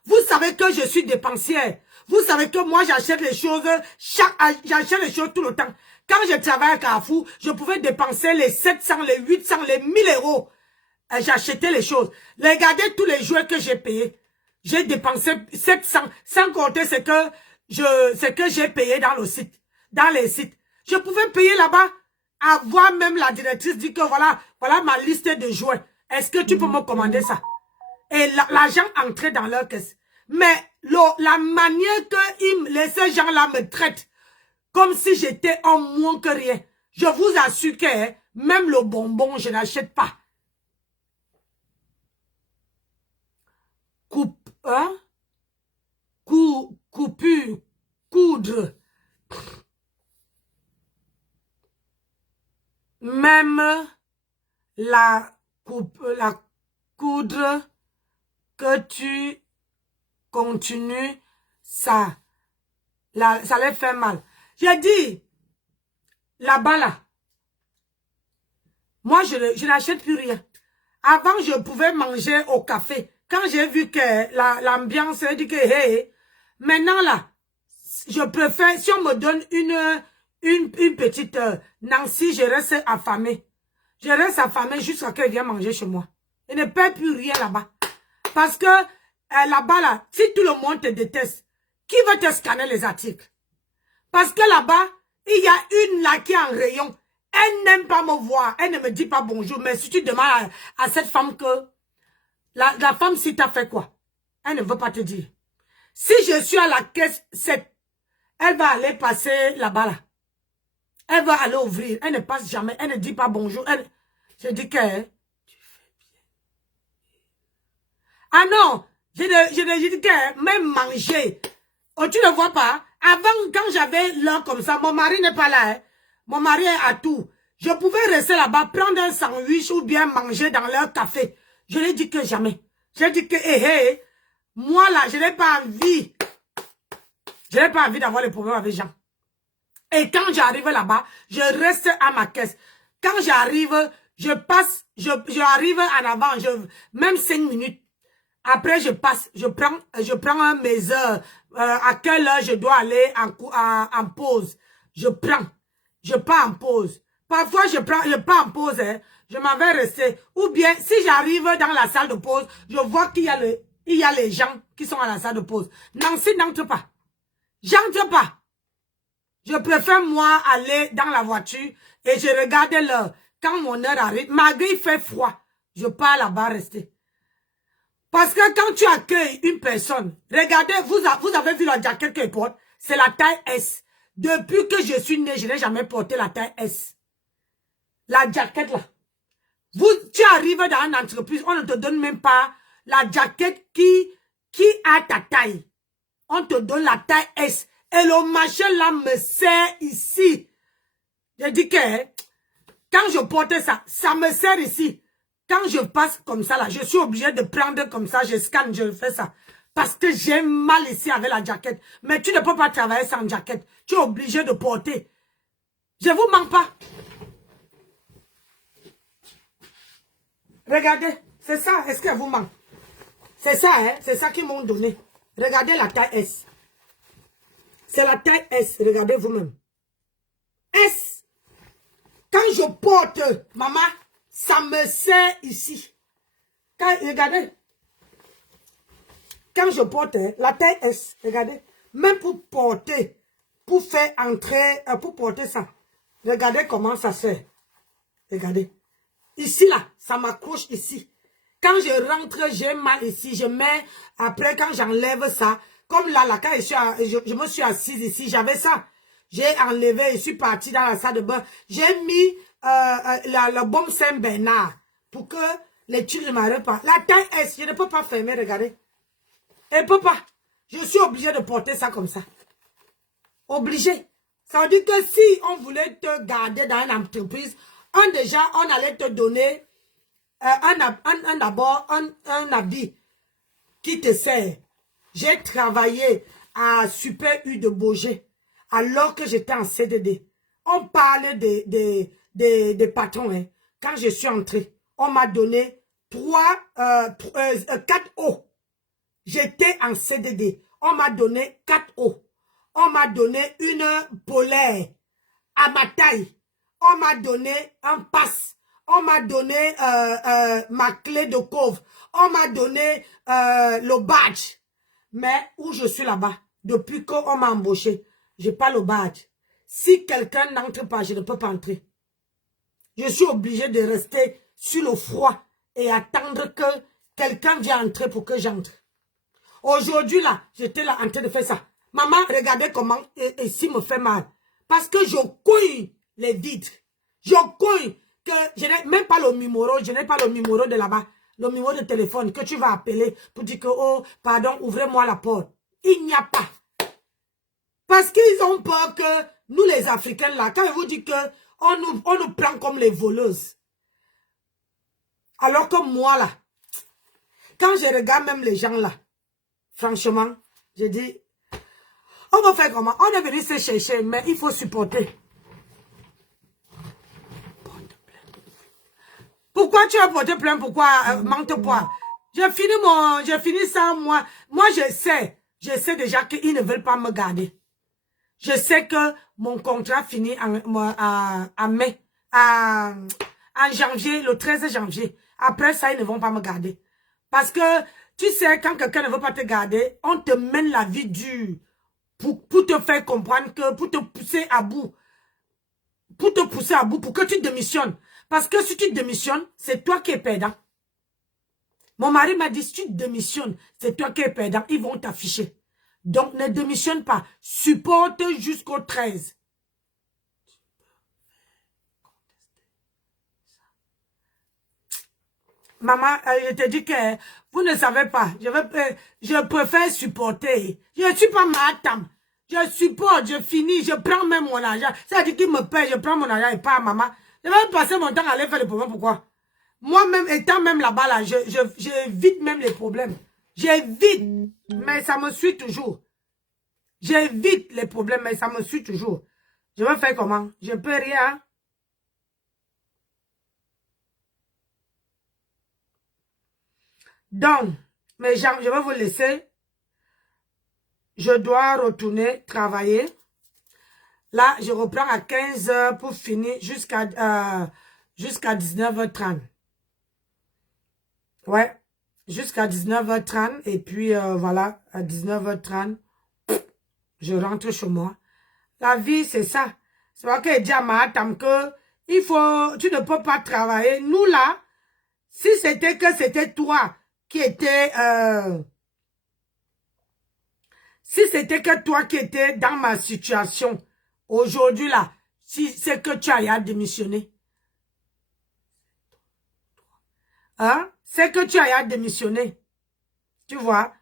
Vous savez que je suis dépensière. Vous savez que moi, j'achète les choses, j'achète les choses tout le temps. Quand je travaillais à Carrefour, je pouvais dépenser les 700, les 800, les 1000 €. J'achetais les choses. Regardez tous les jouets que j'ai payés. J'ai dépensé 700, sans compter ce que j'ai payé dans le site, dans les sites. Je pouvais payer là-bas, avoir même la directrice dit que voilà ma liste de jouets. Est-ce que tu peux me commander ça? Et l'argent entrait dans leur caisse. Mais la manière que ces gens-là me traitent, comme si j'étais en moins que rien. Je vous assure que même le bonbon, je n'achète pas. Coupure, coudre. Même la coudre que tu continues, ça les fait mal. J'ai dit, là-bas, là, moi, je n'achète plus rien. Avant, je pouvais manger au café. Quand j'ai vu que l'ambiance, j'ai dit que, hey, maintenant, là, je préfère, si on me donne une petite Nancy, je reste affamée. Je reste affamée jusqu'à qu'elle vienne manger chez moi. Je ne paie plus rien là-bas. Parce que, là-bas, là, si tout le monde te déteste, qui veut te scanner les articles? Parce que là-bas, il y a une là qui est en rayon. Elle n'aime pas me voir. Elle ne me dit pas bonjour. Mais si tu demandes à cette femme que... La femme, si t'as fait quoi? Elle ne veut pas te dire. Si je suis à la caisse 7, elle va aller passer là-bas, là. Elle va aller ouvrir. Elle ne passe jamais. Elle ne dit pas bonjour. Je dis que... Tu fais bien. Ah non! Je dis que même manger... Oh, tu ne vois pas? Avant, quand j'avais l'heure comme ça, mon mari n'est pas là. Hein. Mon mari est à tout. Je pouvais rester là-bas, prendre un sandwich ou bien manger dans leur café. Je n'ai dit que jamais. J'ai dit que, moi là, je n'ai pas envie. Je n'ai pas envie d'avoir des problèmes avec les gens. Et quand j'arrive là-bas, je reste à ma caisse. Quand j'arrive, je arrive en avant, même 5 minutes. Après, je passe, je prends mes heures. À quelle heure je dois aller en pause. je prends. Je pars en pause. Parfois, je pars en pause, hein. Je m'en vais rester. Ou bien, si j'arrive dans la salle de pause, je vois qu'il y a les gens qui sont à la salle de pause. Nancy n'entre pas. J'entre pas. Je préfère, moi, aller dans la voiture et je regarde l'heure. Quand mon heure arrive, malgré il fait froid, je pars là-bas rester. Parce que quand tu accueilles une personne, regardez, vous avez vu la jaquette qu'elle porte, c'est la taille S. Depuis que je suis née, je n'ai jamais porté la taille S. La jaquette là. Tu arrives dans une entreprise, on ne te donne même pas la jaquette qui a ta taille. On te donne la taille S. Et le machin là me sert ici. Je dis que quand je porte ça, ça me sert ici. Quand je passe comme ça là, je suis obligée de prendre comme ça, je scanne, je fais ça. Parce que j'ai mal ici avec la jaquette. Mais tu ne peux pas travailler sans jaquette. Tu es obligé de porter. Je vous mens pas. Regardez, c'est ça, est-ce qu'elle vous manque? C'est ça, hein, c'est ça qu'ils m'ont donné. Regardez la taille S. C'est la taille S, regardez vous-même. S. Quand je porte, maman, ça me sert ici. Regardez. Quand je porte la taille S, regardez. Même pour porter, pour faire entrer, pour porter ça. Regardez comment ça se fait. Regardez. Ici, là, ça m'accroche ici. Quand je rentre, j'ai mal ici. Je mets, après, quand j'enlève ça, comme là, quand je me suis assise ici, j'avais ça. J'ai enlevé, je suis partie dans la salle de bain. J'ai mis le baume Saint-Bernard pour que les tuiles ne m'arrêtent pas. La taille S, je ne peux pas fermer, regardez. Je ne peux pas. Je suis obligée de porter ça comme ça. Obligée. Ça veut dire que si on voulait te garder dans une entreprise, déjà, on allait te donner d'abord un habit qui te sert. J'ai travaillé à Super U de Beaugé alors que j'étais en CDD. On parlait des patrons. Hein. Quand je suis entrée, on m'a donné 4 O. J'étais en CDD. On m'a donné 4 O. On m'a donné une polaire à ma taille. On m'a donné un pass. On m'a donné ma clé de coffre. On m'a donné le badge. Mais où je suis là-bas, depuis qu'on m'a embauché, je n'ai pas le badge. Si quelqu'un n'entre pas, je ne peux pas entrer. Je suis obligée de rester sur le froid et attendre que quelqu'un vienne entrer pour que j'entre. Aujourd'hui, là, j'étais là en train de faire ça. Maman, regardez comment ici me fait mal. Parce que je couille les vitres. Je couille que je n'ai même pas le numéro. Je n'ai pas le numéro de là-bas. Le numéro de téléphone que tu vas appeler pour dire que, oh, pardon, ouvrez-moi la porte. Il n'y a pas. Parce qu'ils ont peur que nous, les Africains, là, quand ils vous disent que on nous prend comme les voleuses. Alors que moi, là, quand je regarde même les gens, là, franchement, je dis, on va faire comment? On est venu se chercher, mais il faut supporter. Pourquoi tu as porté plainte? Pourquoi mente pas? J'ai fini ça, moi. Moi, je sais déjà qu'ils ne veulent pas me garder. Je sais que mon contrat finit en mai, en janvier, le 13 janvier. Après ça, ils ne vont pas me garder. Parce que, tu sais, quand quelqu'un ne veut pas te garder, on te mène la vie dure pour te faire comprendre que, pour te pousser à bout. Pour te pousser à bout, pour que tu démissionnes. Parce que si tu démissionnes, c'est toi qui es perdant. Mon mari m'a dit, si tu démissionnes, c'est toi qui es perdant. Ils vont t'afficher. Donc, ne démissionne pas. Supporte jusqu'au 13. Maman, je te dis que vous ne savez pas. Je préfère supporter. Je ne suis pas madame. Je supporte, je finis, je prends même mon argent. Ça dit qu'il me paye, je prends mon argent et pas à maman. Je vais passer mon temps à aller faire le problème. Pourquoi? Moi-même, étant même là-bas, là, j'évite même les problèmes. J'évite, mais ça me suit toujours. J'évite les problèmes, mais ça me suit toujours. Je vais faire comment? Je peux rien. Donc, mes gens, je vais vous laisser. Je dois retourner travailler. Là, je reprends à 15h pour finir jusqu'à 19h30. Ouais, jusqu'à 19h30. Et puis, voilà, à 19h30, je rentre chez moi. La vie, c'est ça. C'est vrai que dit à Mahatam que tu ne peux pas travailler. Nous, là, si c'était que c'était toi qui étais... si c'était que toi qui étais dans ma situation, aujourd'hui, là, si c'est que tu as démissionné. Hein? C'est que tu as démissionné. Tu vois?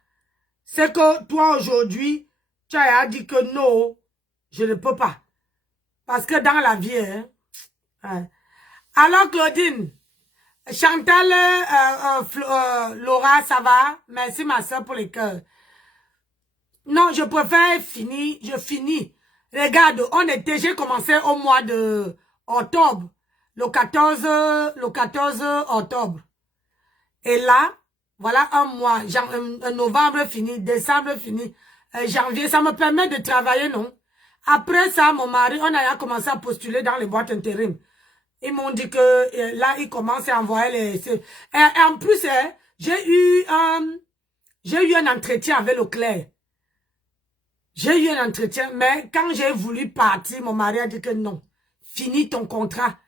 C'est que toi, aujourd'hui, tu as dit que non, je ne peux pas. Parce que dans la vie, hein. Alors, Claudine, Chantal, Laura, ça va? Merci, ma soeur, pour les cœurs. Non, je préfère finir, je finis. Regarde, j'ai commencé au mois de octobre, le 14 octobre. Et là, voilà un mois, novembre fini, décembre fini, janvier, ça me permet de travailler, non? Après ça, mon mari, on a commencé à postuler dans les boîtes intérim. Ils m'ont dit que là, ils commencent à envoyer les... Et en plus, j'ai eu un entretien avec Leclerc. J'ai eu un entretien, mais quand j'ai voulu partir, mon mari a dit que non. Finis ton contrat.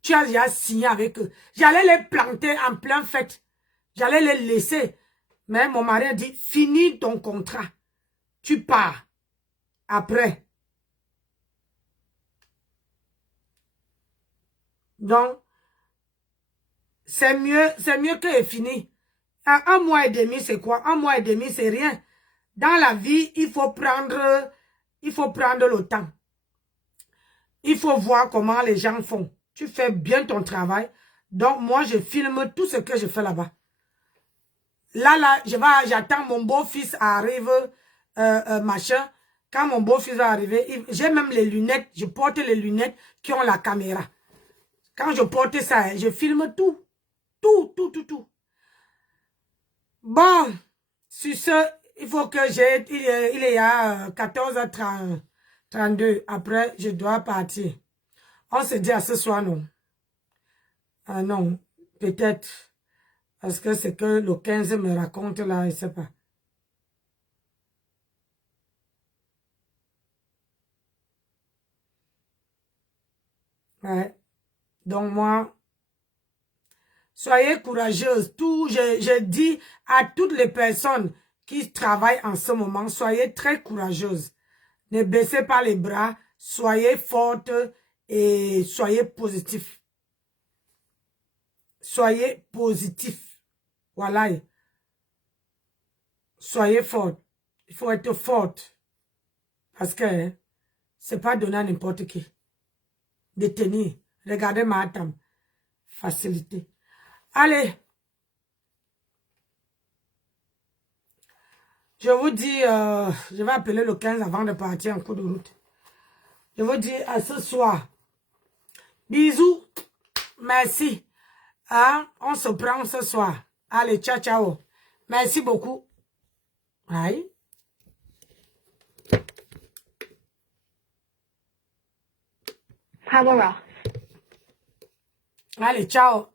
Tu as déjà signé avec eux. J'allais les planter en plein fête. J'allais les laisser. Mais mon mari a dit, finis ton contrat. Tu pars. Après. Donc, c'est mieux que fini. Un mois et demi, c'est quoi? Un mois et demi, c'est rien. Dans la vie, il faut prendre le temps. Il faut voir comment les gens font. Tu fais bien ton travail. Donc, moi, je filme tout ce que je fais là-bas. Là, j'attends mon beau-fils arrive, machin. Quand mon beau-fils va arriver, j'ai même les lunettes. Je porte les lunettes qui ont la caméra. Quand je porte ça, je filme tout. Tout. Bon, sur ce, il faut que il est à 14h32. Après, je dois partir. On se dit à ce soir, non? Ah non, peut-être. Parce que c'est que le 15 me raconte là, je ne sais pas. Ouais. Donc moi, soyez courageuses. Je dis à toutes les personnes qui travaillent en ce moment, soyez très courageuses. Ne baissez pas les bras, soyez fortes et soyez positifs. Soyez positifs. Voilà. Soyez fortes. Il faut être forte. Parce que c'est pas donné à n'importe qui. De tenir. Regardez ma table. Facilité. Allez. Je vous dis, je vais appeler le 15 avant de partir en cours de route. Je vous dis à ce soir. Bisous. Merci. Hein? On se prend ce soir. Allez, ciao, ciao. Merci beaucoup. Aïe. Power off. Allez, ciao.